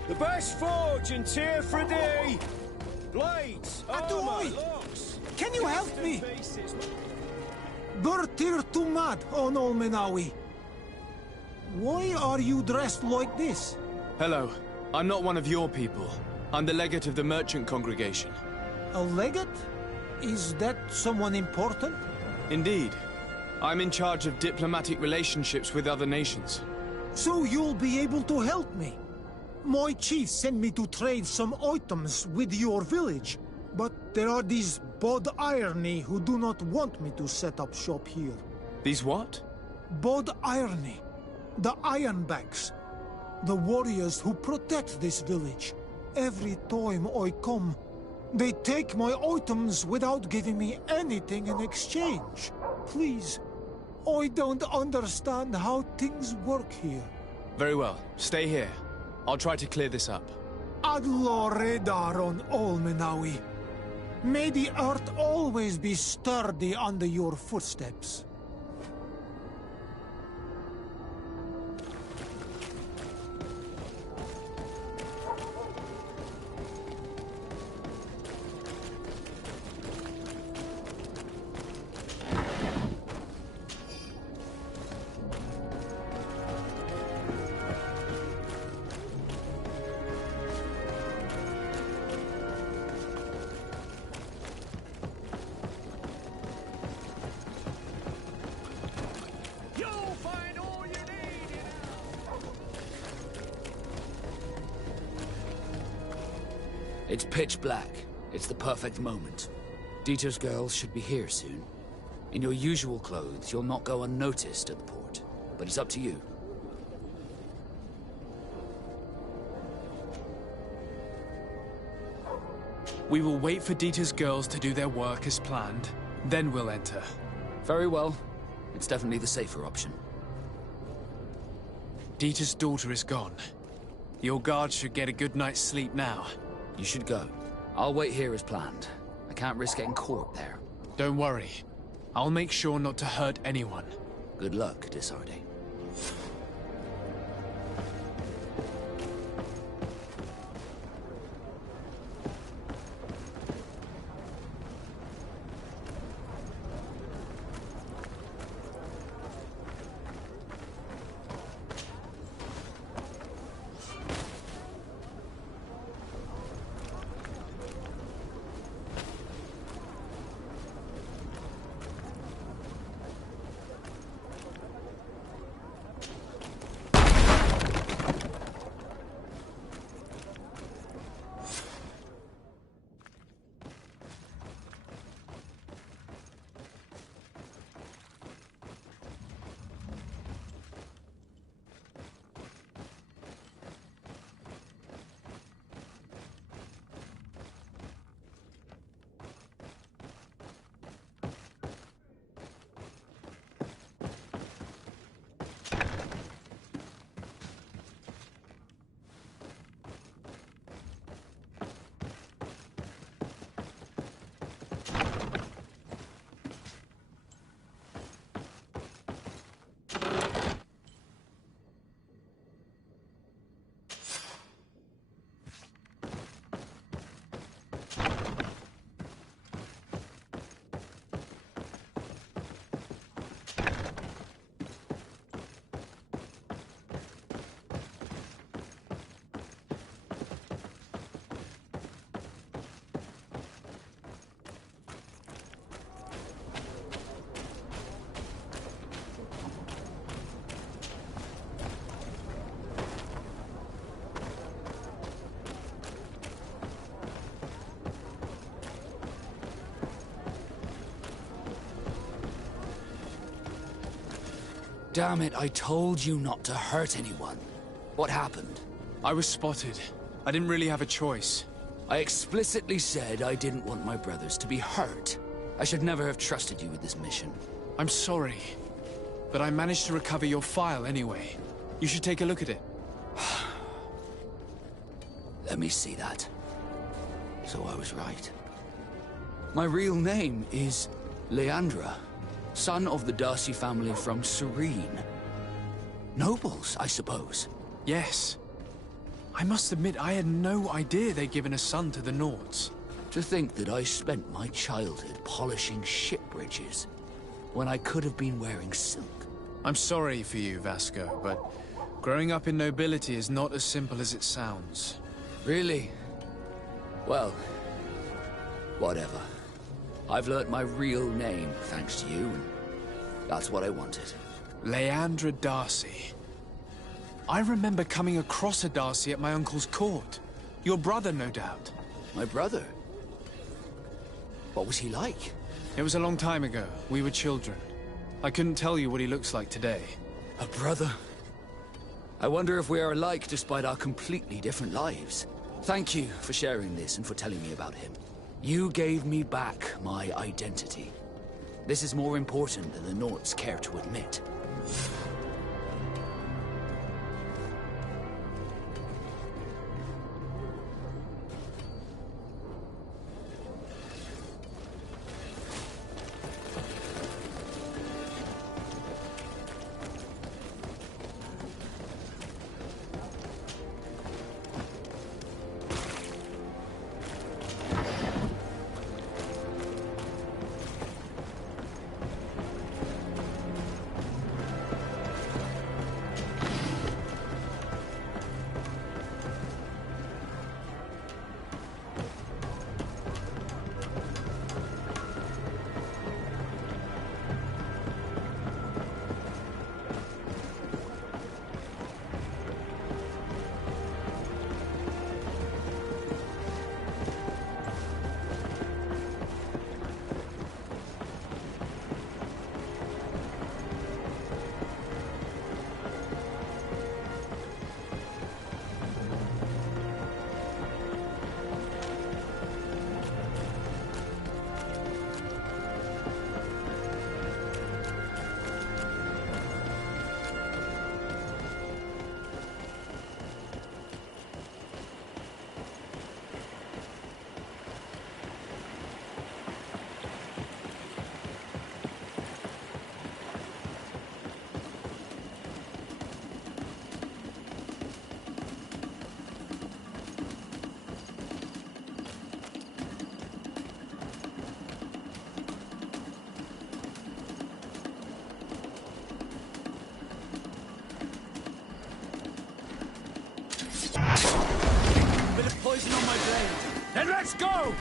The best forge in Tier for a day. Blades, armor, locks. Can you help me? Bertir Tumad on Olmenawi. Why are you dressed like this? Hello. I'm not one of your people. I'm the legate of the merchant congregation. A legate? Is that someone important? Indeed. I'm in charge of diplomatic relationships with other nations. So you'll be able to help me. My chief sent me to trade some items with your village, but there are these Bod Irony who do not want me to set up shop here. These what? Bod Irony. The Ironbacks. The warriors who protect this village. Every time I come, they take my items without giving me anything in exchange. Please, I don't understand how things work here. Very well. Stay here. I'll try to clear this up. Adlo Redar on Olmenawi. May the earth always be sturdy under your footsteps. It's pitch black. It's the perfect moment. Dieter's girls should be here soon. In your usual clothes, you'll not go unnoticed at the port. But it's up to you. We will wait for Dieter's girls to do their work as planned. Then we'll enter. Very well. It's definitely the safer option. Dieter's daughter is gone. Your guards should get a good night's sleep now. You should go. I'll wait here as planned. I can't risk getting caught there. Don't worry. I'll make sure not to hurt anyone. Good luck, Disarde. Damn it, I told you not to hurt anyone. What happened? I was spotted. I didn't really have a choice. I explicitly said I didn't want my brothers to be hurt. I should never have trusted you with this mission. I'm sorry, but I managed to recover your file anyway. You should take a look at it. Let me see that. So I was right. My real name is Leandra, son of the Darcy family from Serene. Nobles, I suppose. Yes. I must admit, I had no idea they'd given a son to the Nords. To think that I spent my childhood polishing ship bridges, when I could have been wearing silk. I'm sorry for you, Vasco, but growing up in nobility is not as simple as it sounds. Really? Well, whatever. I've learnt my real name, thanks to you, and that's what I wanted. Leandra Darcy. I remember coming across a Darcy at my uncle's court. Your brother, no doubt. My brother? What was he like? It was a long time ago. We were children. I couldn't tell you what he looks like today. A brother? I wonder if we are alike despite our completely different lives. Thank you for sharing this and for telling me about him. You gave me back my identity. This is more important than the Nords care to admit. Bit of poison on my blade. Then let's go!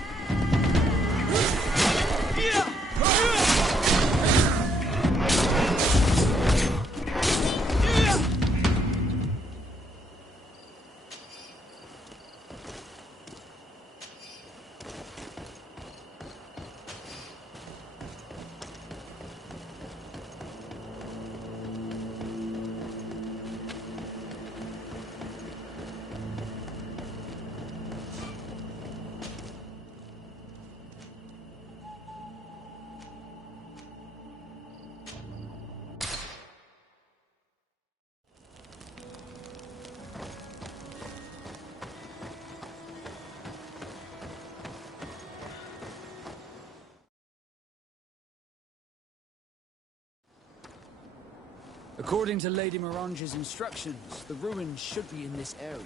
According to Lady Mirange's instructions, the ruins should be in this area.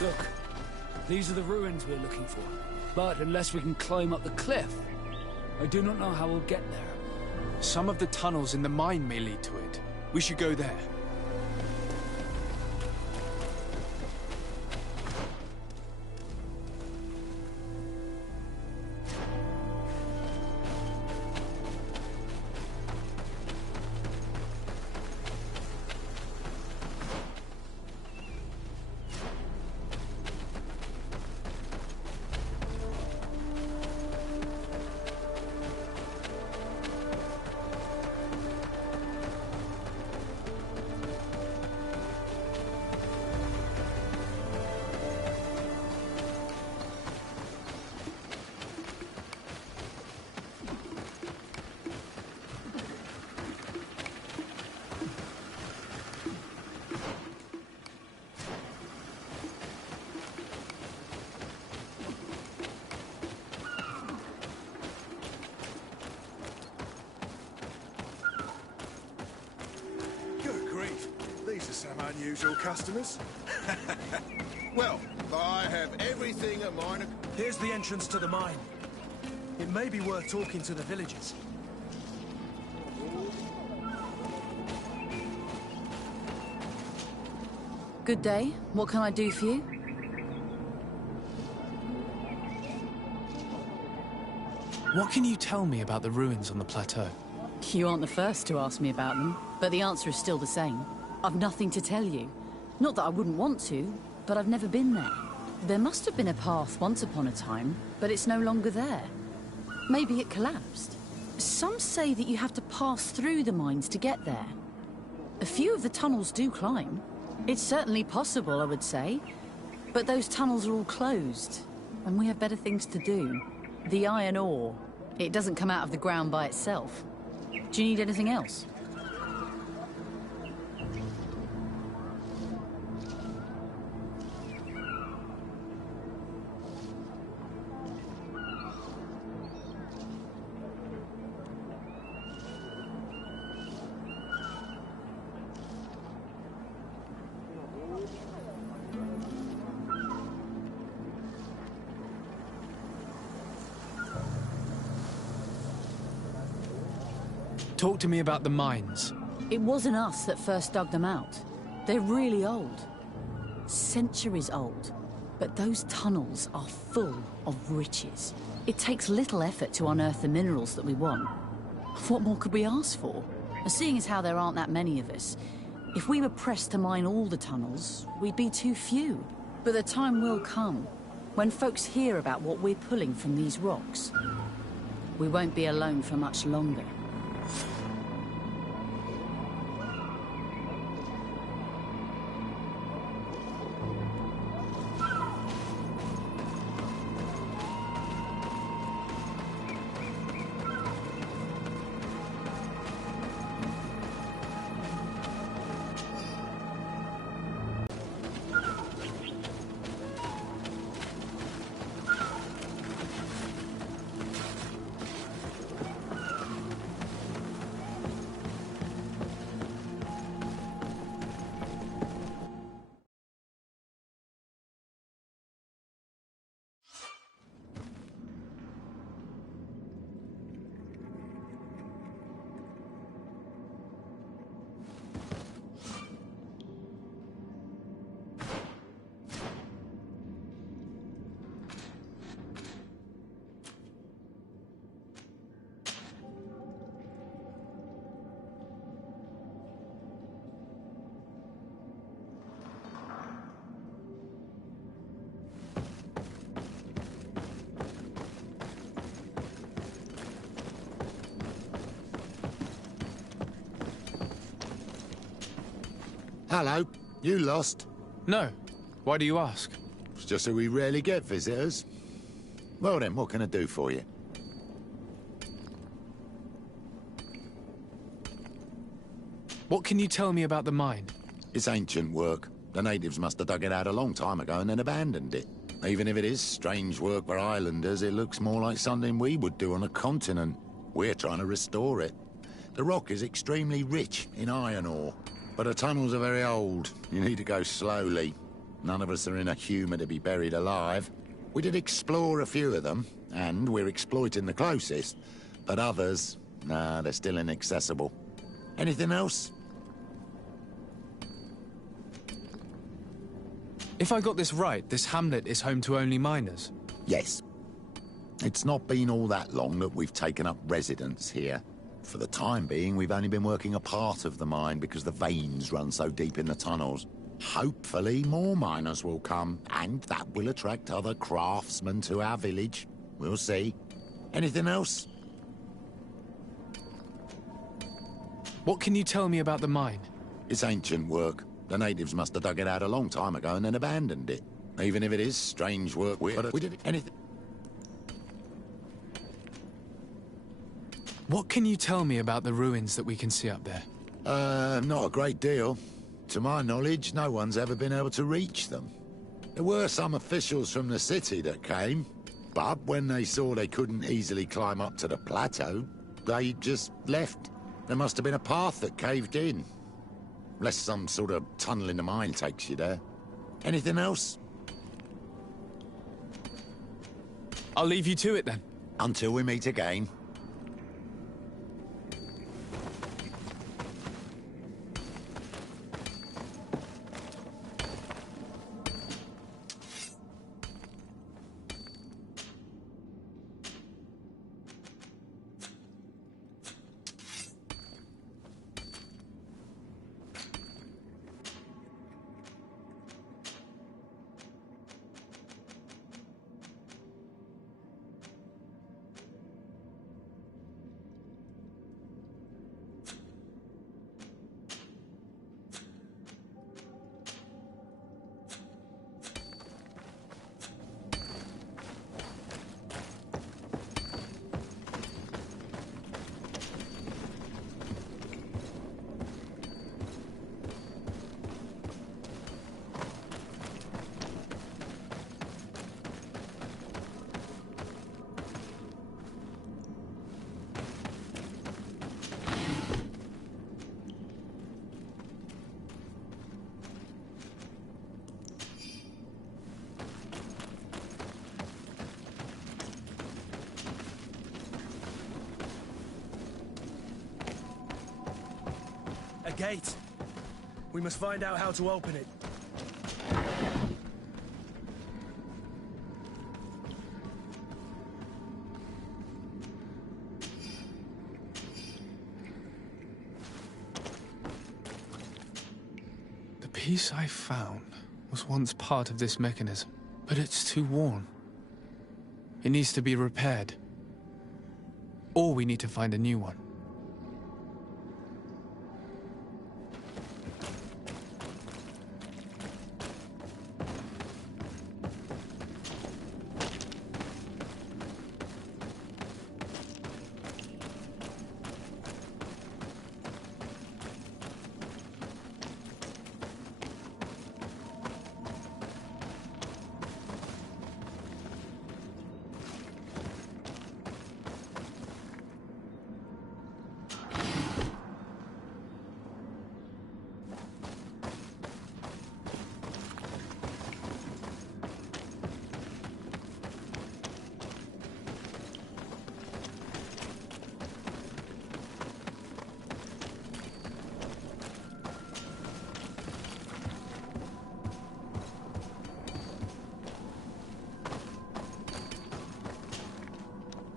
Look, these are the ruins we're looking for. But unless we can climb up the cliff, I do not know how we'll get there. Some of the tunnels in the mine may lead to it. We should go there. to some unusual customers. Well, I have everything at mine. Here's the entrance to the mine. It may be worth talking to the villagers. Good day. What can I do for you? What can you tell me about the ruins on the plateau? You aren't the first to ask me about them, but the answer is still the same. I've nothing to tell you. Not that I wouldn't want to, but I've never been there. There must have been a path once upon a time, but it's no longer there. Maybe it collapsed. Some say that you have to pass through the mines to get there. A few of the tunnels do climb. It's certainly possible, I would say. But those tunnels are all closed, and we have better things to do. The iron ore, it doesn't come out of the ground by itself. Do you need anything else? Talk to me about the mines. It wasn't us that first dug them out. They're really old. Centuries old. But those tunnels are full of riches. It takes little effort to unearth the minerals that we want. What more could we ask for? Seeing as how there aren't that many of us, if we were pressed to mine all the tunnels, we'd be too few. But the time will come, when folks hear about what we're pulling from these rocks. We won't be alone for much longer. Hello. You lost? No. Why do you ask? It's just that we rarely get visitors. Well then, what can I do for you? What can you tell me about the mine? It's ancient work. The natives must have dug it out a long time ago and then abandoned it. Even if it is strange work for islanders, it looks more like something we would do on a continent. We're trying to restore it. The rock is extremely rich in iron ore. But the tunnels are very old. You need to go slowly. None of us are in a humour to be buried alive. We did explore a few of them, and we're exploiting the closest. But others, nah, they're still inaccessible. Anything else? If I got this right, this hamlet is home to only miners? Yes. It's not been all that long that we've taken up residence here. For the time being, we've only been working a part of the mine because the veins run so deep in the tunnels. Hopefully, more miners will come, and that will attract other craftsmen to our village. We'll see. Anything else? What can you tell me about the mine? It's ancient work. The natives must have dug it out a long time ago and then abandoned it. Even if it is strange work, we did anything. What can you tell me about the ruins that we can see up there? Not a great deal. To my knowledge, no one's ever been able to reach them. There were some officials from the city that came, but when they saw they couldn't easily climb up to the plateau, they just left. There must have been a path that caved in. unless some sort of tunnel in the mine takes you there. Anything else? I'll leave you to it then. Until we meet again. A gate. We must find out how to open it. The piece I found was once part of this mechanism, but it's too worn. It needs to be repaired. Or we need to find a new one.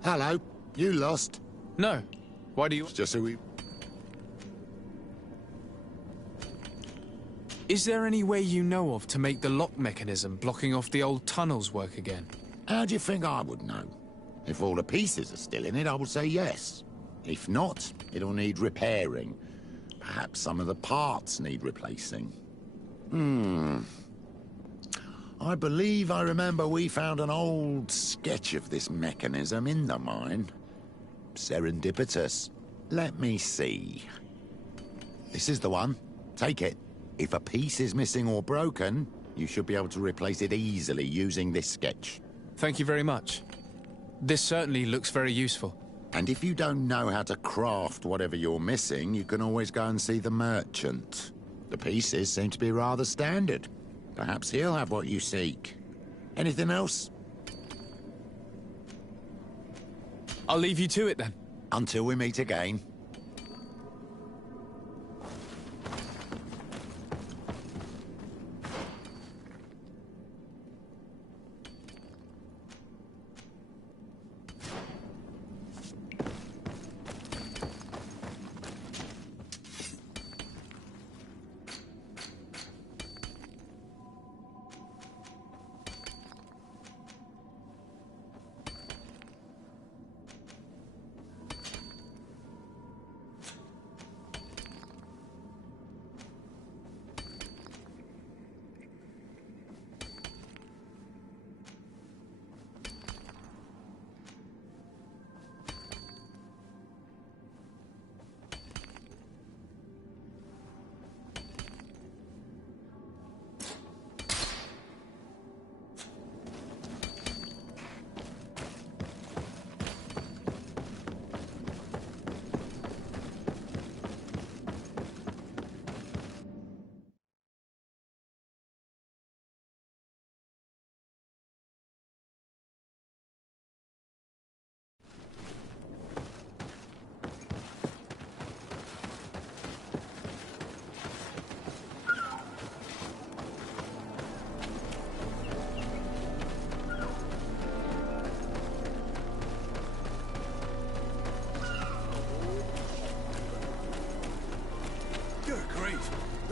Hello. You lost? No. Why do you... It's just so we... Is there any way you know of to make the lock mechanism blocking off the old tunnels work again? How do you think I would know? If all the pieces are still in it, I would say yes. If not, it'll need repairing. Perhaps some of the parts need replacing. I believe I remember we found an old sketch of this mechanism in the mine. Serendipitous. Let me see. This is the one. Take it. If a piece is missing or broken, you should be able to replace it easily using this sketch. Thank you very much. This certainly looks very useful. And if you don't know how to craft whatever you're missing, you can always go and see the merchant. The pieces seem to be rather standard. Perhaps he'll have what you seek. Anything else? I'll leave you to it then. Until we meet again.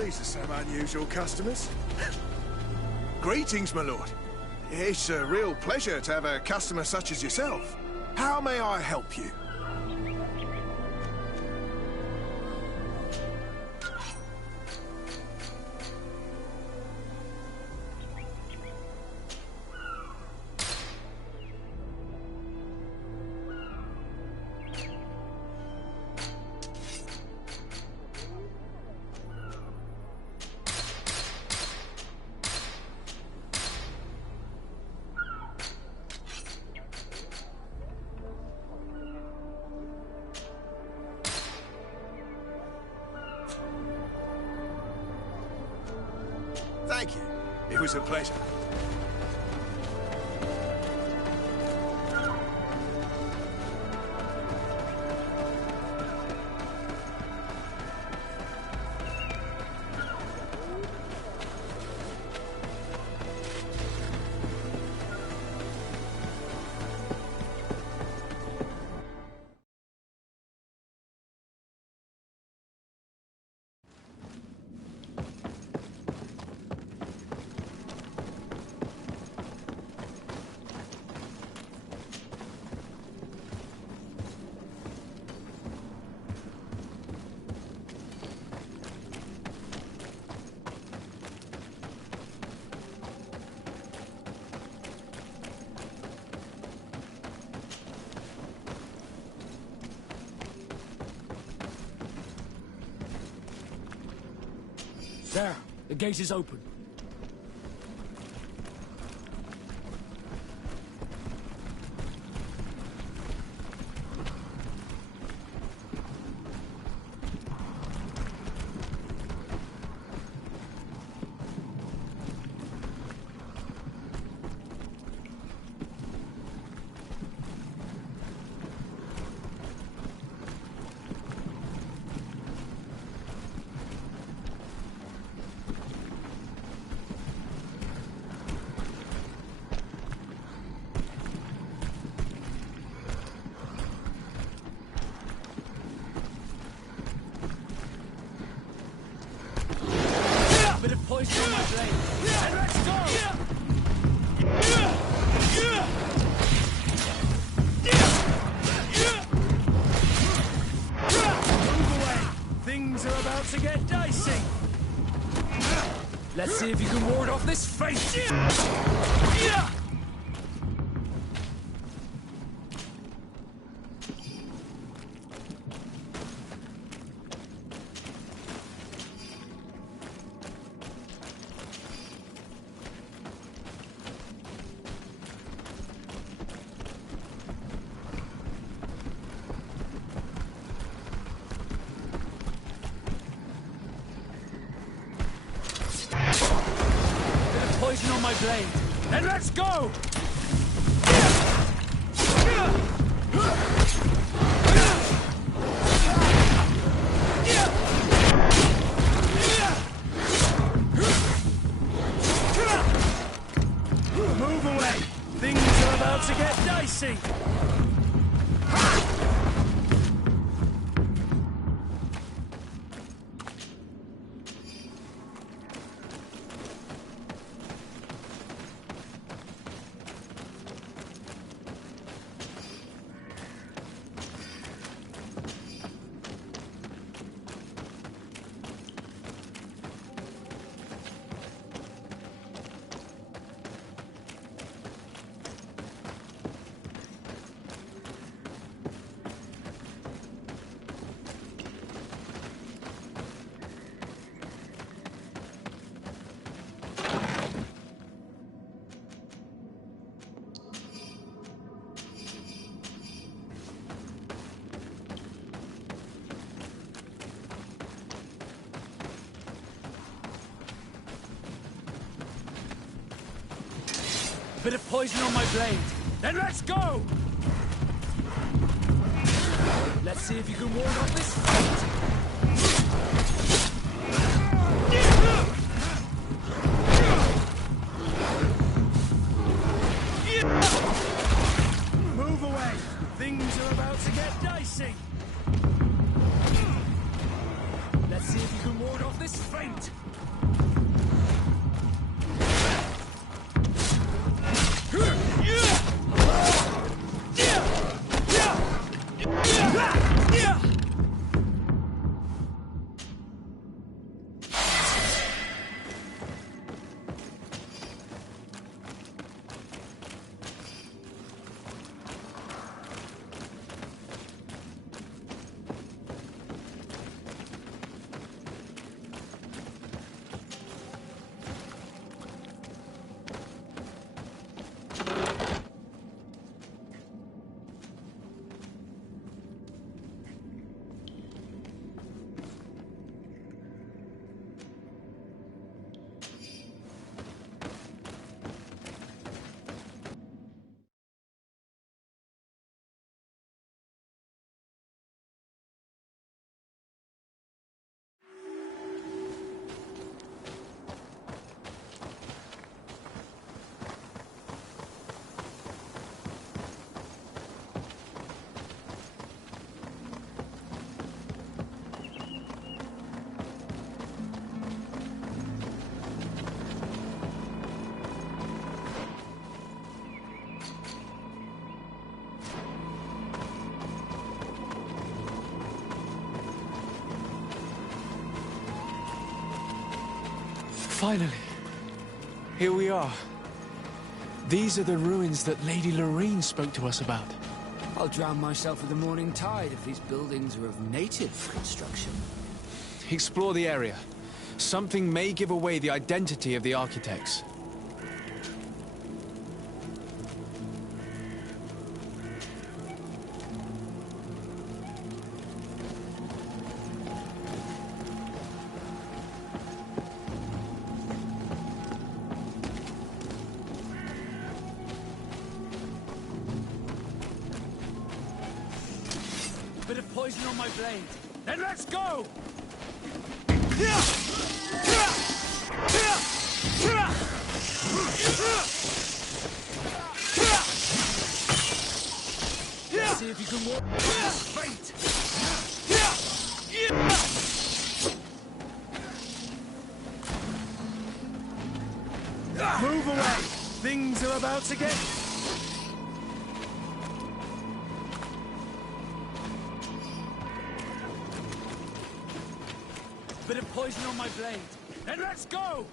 These are some unusual customers. Greetings, my lord. It's a real pleasure to have a customer such as yourself. How may I help you? Thank you. It was a pleasure. There, the gate is open. Poison on my blade. And let's go! Move away. Things are about to get dicey. Let's see if you can ward off this fate. Poison on my blade. Then let's go! Move away! Things are about to get dicey! Bit of poison on my blade. Then let's go! Let's see if you can ward off this fight. Move away. Things are about to get dicey. Let's see if you can ward off this fate. Finally. Here we are. These are the ruins that Lady Lorene spoke to us about. I'll drown myself with the morning tide if these buildings are of native construction. Explore the area. Something may give away the identity of the architects. Bit of poison on my blade. Then let's go! Let's see if you can walk straight. Move away! Things are about to get... Bit of poison on my blade. Then let's go!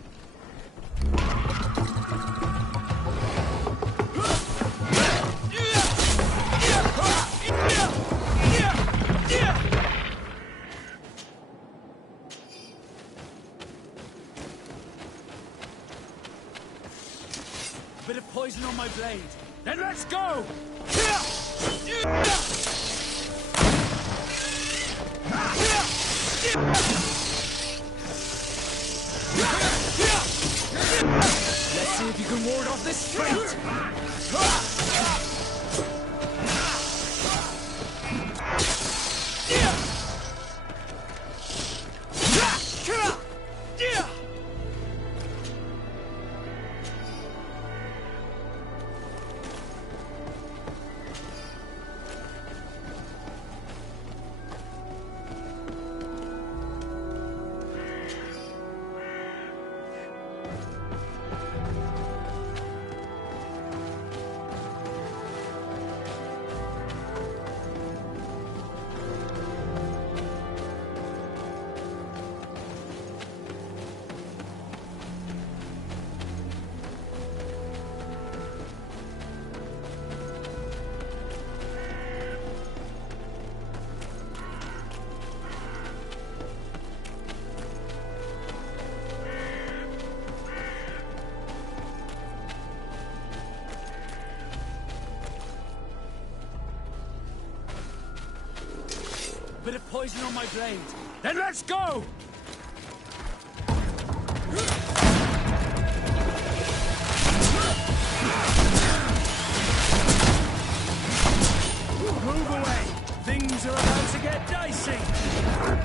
Bit of poison on my blade. Then let's go! Let's see if you can ward off this fate! Bit of poison on my blade. Then let's go! Move away! Things are about to get dicey!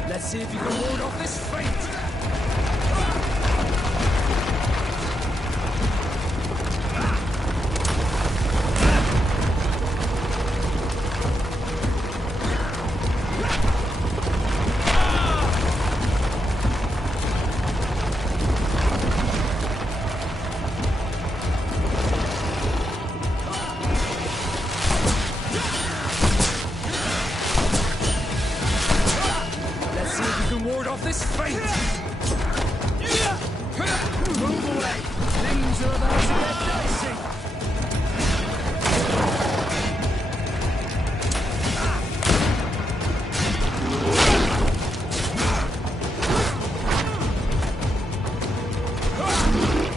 Let's see if you can ward off this fate! Ward off this fate! Move away! Things are about to get dicey!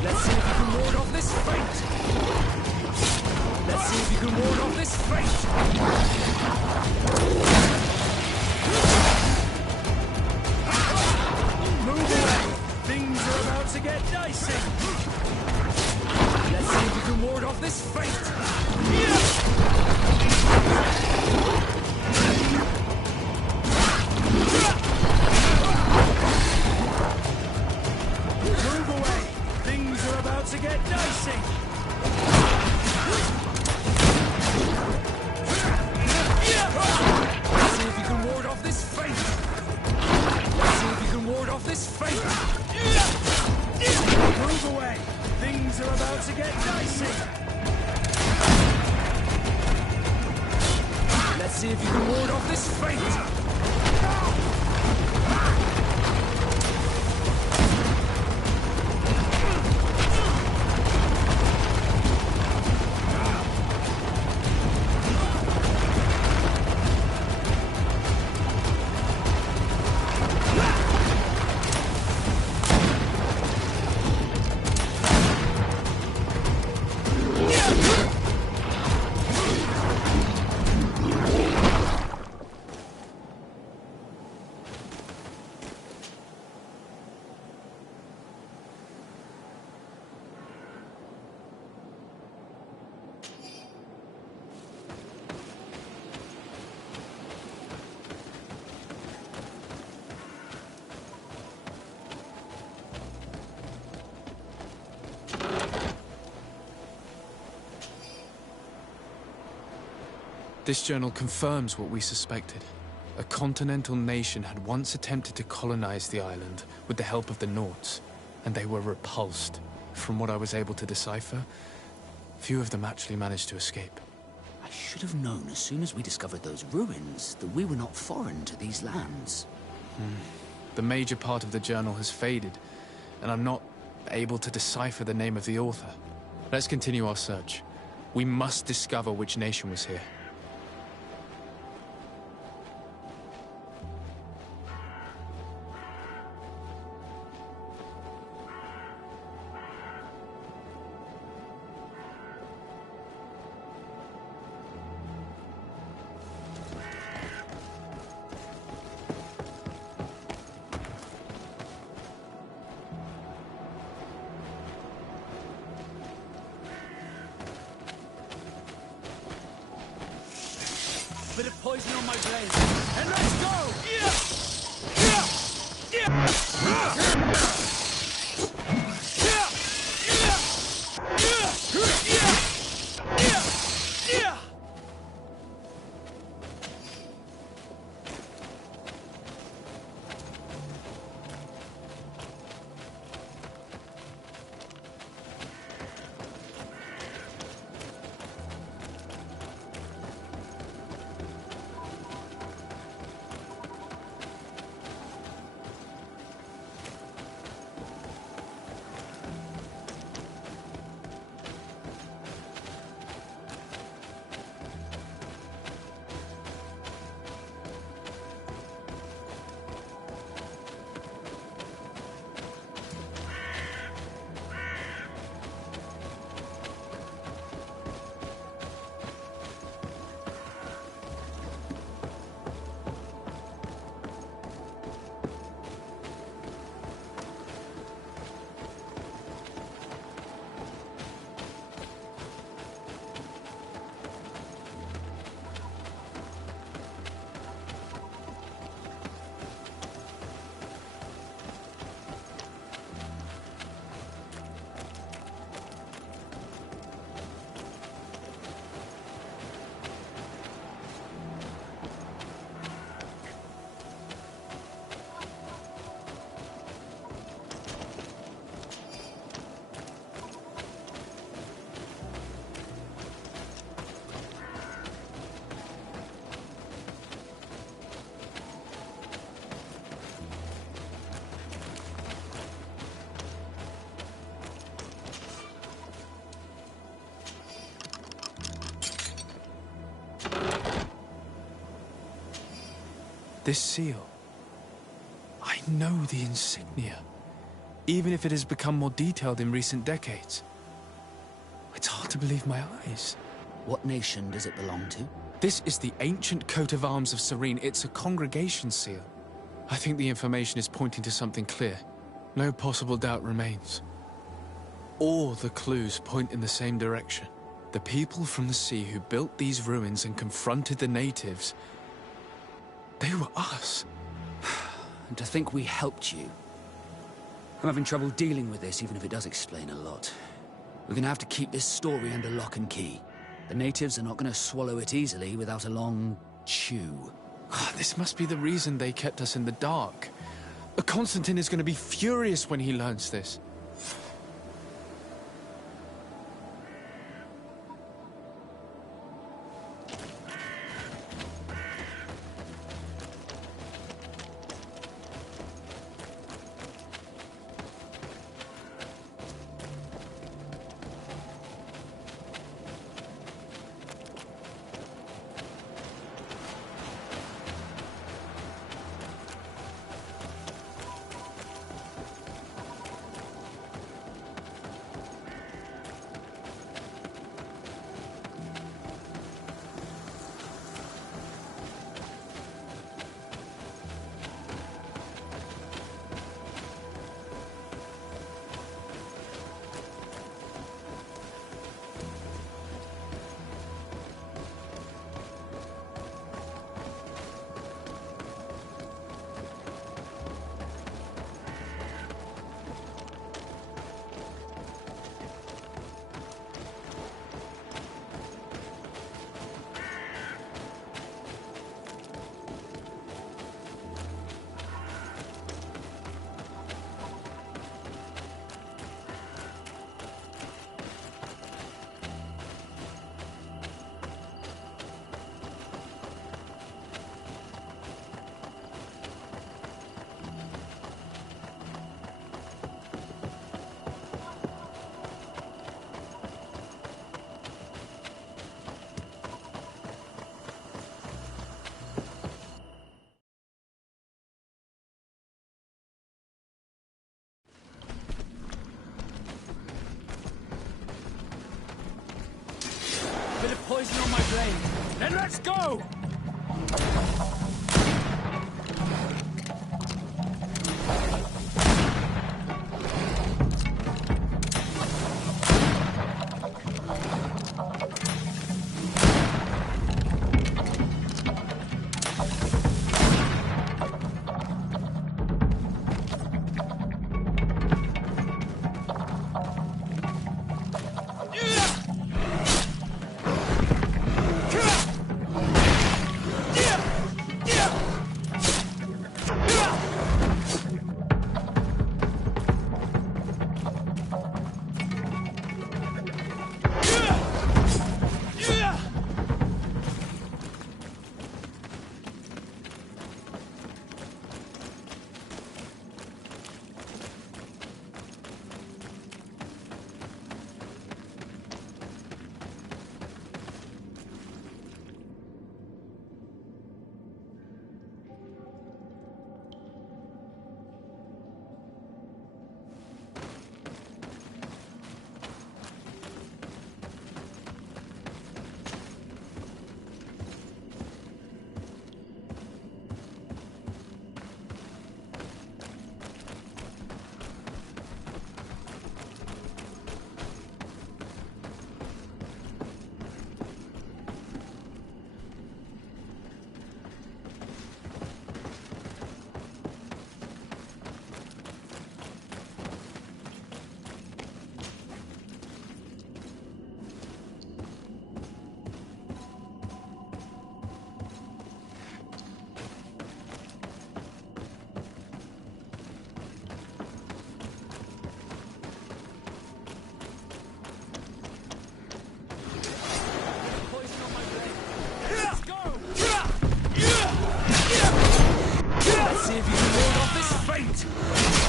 Let's see if you can ward off this fate! Let's see if you can ward off this To get dicey. Let's see if you can ward off this fate. Move away. Things are about to get dicey. Let's see if you can ward off this fate. Let's see if you can ward off this fate. Move away! Things are about to get dicey! Let's see if you can ward off this fate! This journal confirms what we suspected. A continental nation had once attempted to colonize the island with the help of the Nords, and they were repulsed. From what I was able to decipher, few of them actually managed to escape. I should have known as soon as we discovered those ruins that we were not foreign to these lands. The major part of the journal has faded, and I'm not able to decipher the name of the author. Let's continue our search. We must discover which nation was here. Bit of poison on my blade, and let's go! This seal. I know the insignia, even if it has become more detailed in recent decades. It's hard to believe my eyes. What nation does it belong to? This is the ancient coat of arms of Serene. It's a congregation seal. I think the information is pointing to something clear. No possible doubt remains. All the clues point in the same direction. The people from the sea who built these ruins and confronted the natives, they were us. And to think we helped you. I'm having trouble dealing with this, even if it does explain a lot. We're gonna have to keep this story under lock and key. The natives are not gonna swallow it easily without a long chew. This must be the reason they kept us in the dark. Constantine is gonna be furious when he learns this. poison on my blade. Then let's go!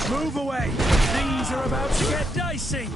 Move away! Things are about to get dicey!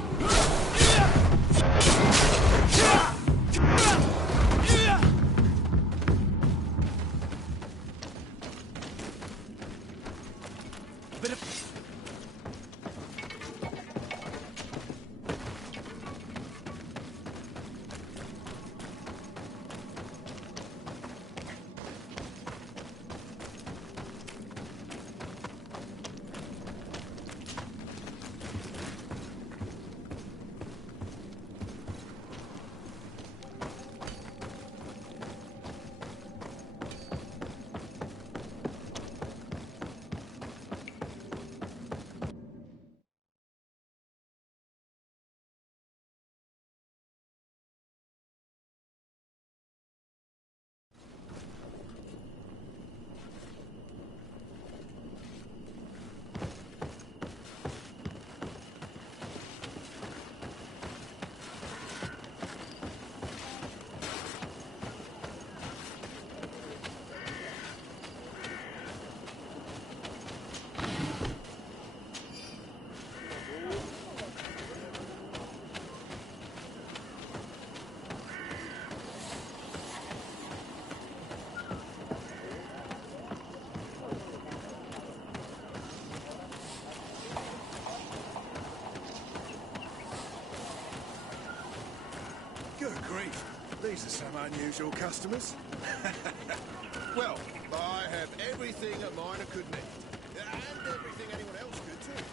Good grief. These are some unusual customers. Well, I have everything a miner could need. And everything anyone else could too.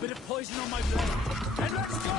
Bit of poison on my blade. And let's go!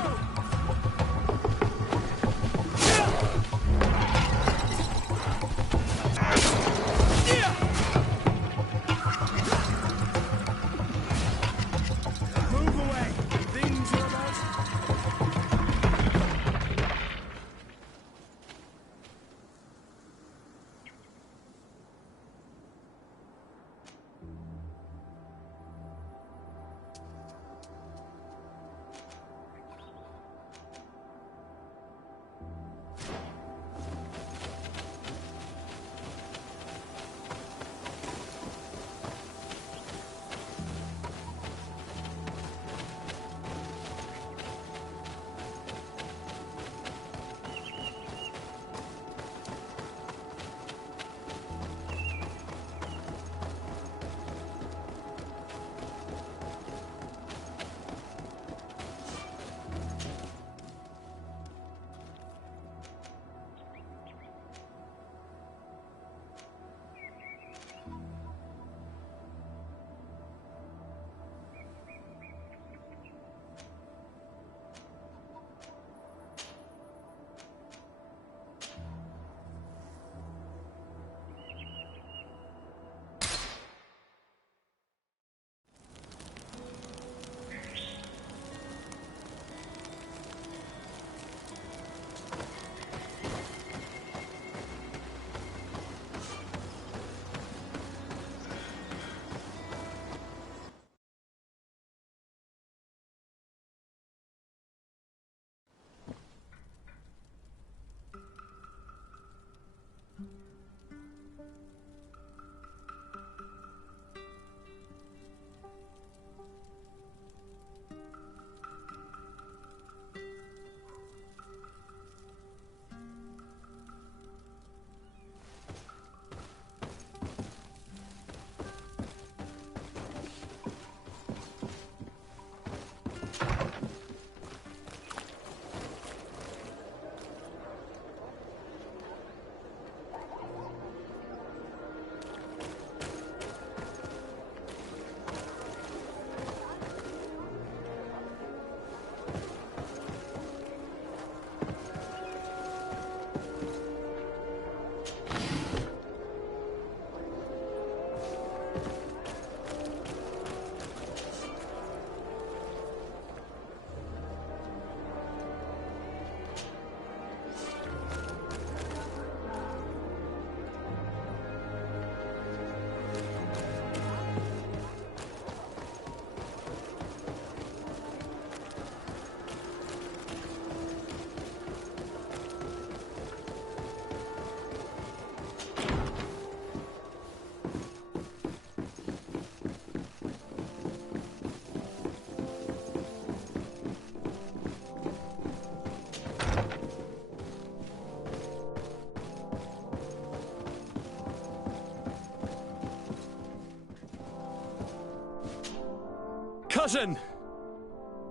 Cousin!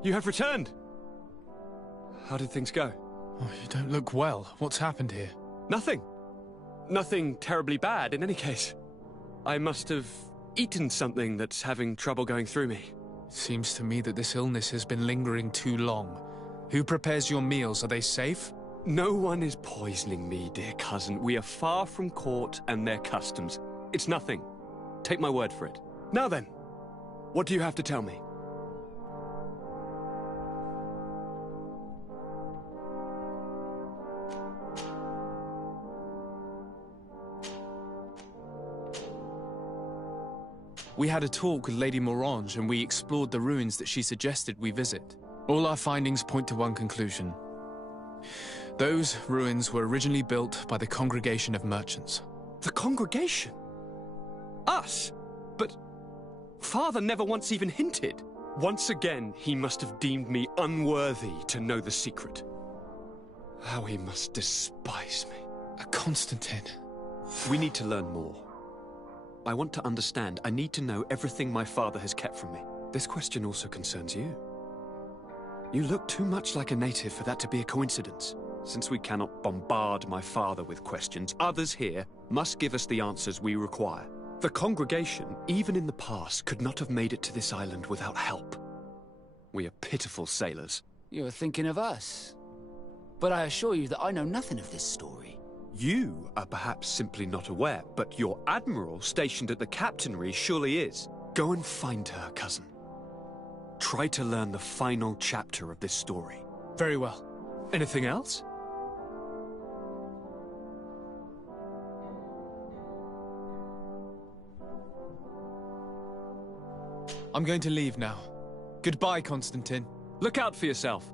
You have returned. How did things go? Oh, you don't look well. What's happened here? Nothing. Nothing terribly bad, in any case. I must have eaten something that's having trouble going through me. Seems to me that this illness has been lingering too long. Who prepares your meals? Are they safe? No one is poisoning me, dear cousin. We are far from court and their customs. It's nothing. Take my word for it. Now then, what do you have to tell me? We had a talk with Lady Morange and we explored the ruins that she suggested we visit. All our findings point to one conclusion. Those ruins were originally built by the Congregation of Merchants. The Congregation? Us? But Father never once even hinted. Once again, he must have deemed me unworthy to know the secret. How he must despise me. Constantine. We need to learn more. I want to understand. I need to know everything my father has kept from me. This question also concerns you. You look too much like a native for that to be a coincidence. Since we cannot bombard my father with questions, others here must give us the answers we require. The congregation, even in the past, could not have made it to this island without help. We are pitiful sailors. You're thinking of us. But I assure you that I know nothing of this story. You are perhaps simply not aware, but your admiral stationed at the captainry surely is. Go and find her, cousin. Try to learn the final chapter of this story. Very well. Anything else? I'm going to leave now. Goodbye, Constantine. Look out for yourself.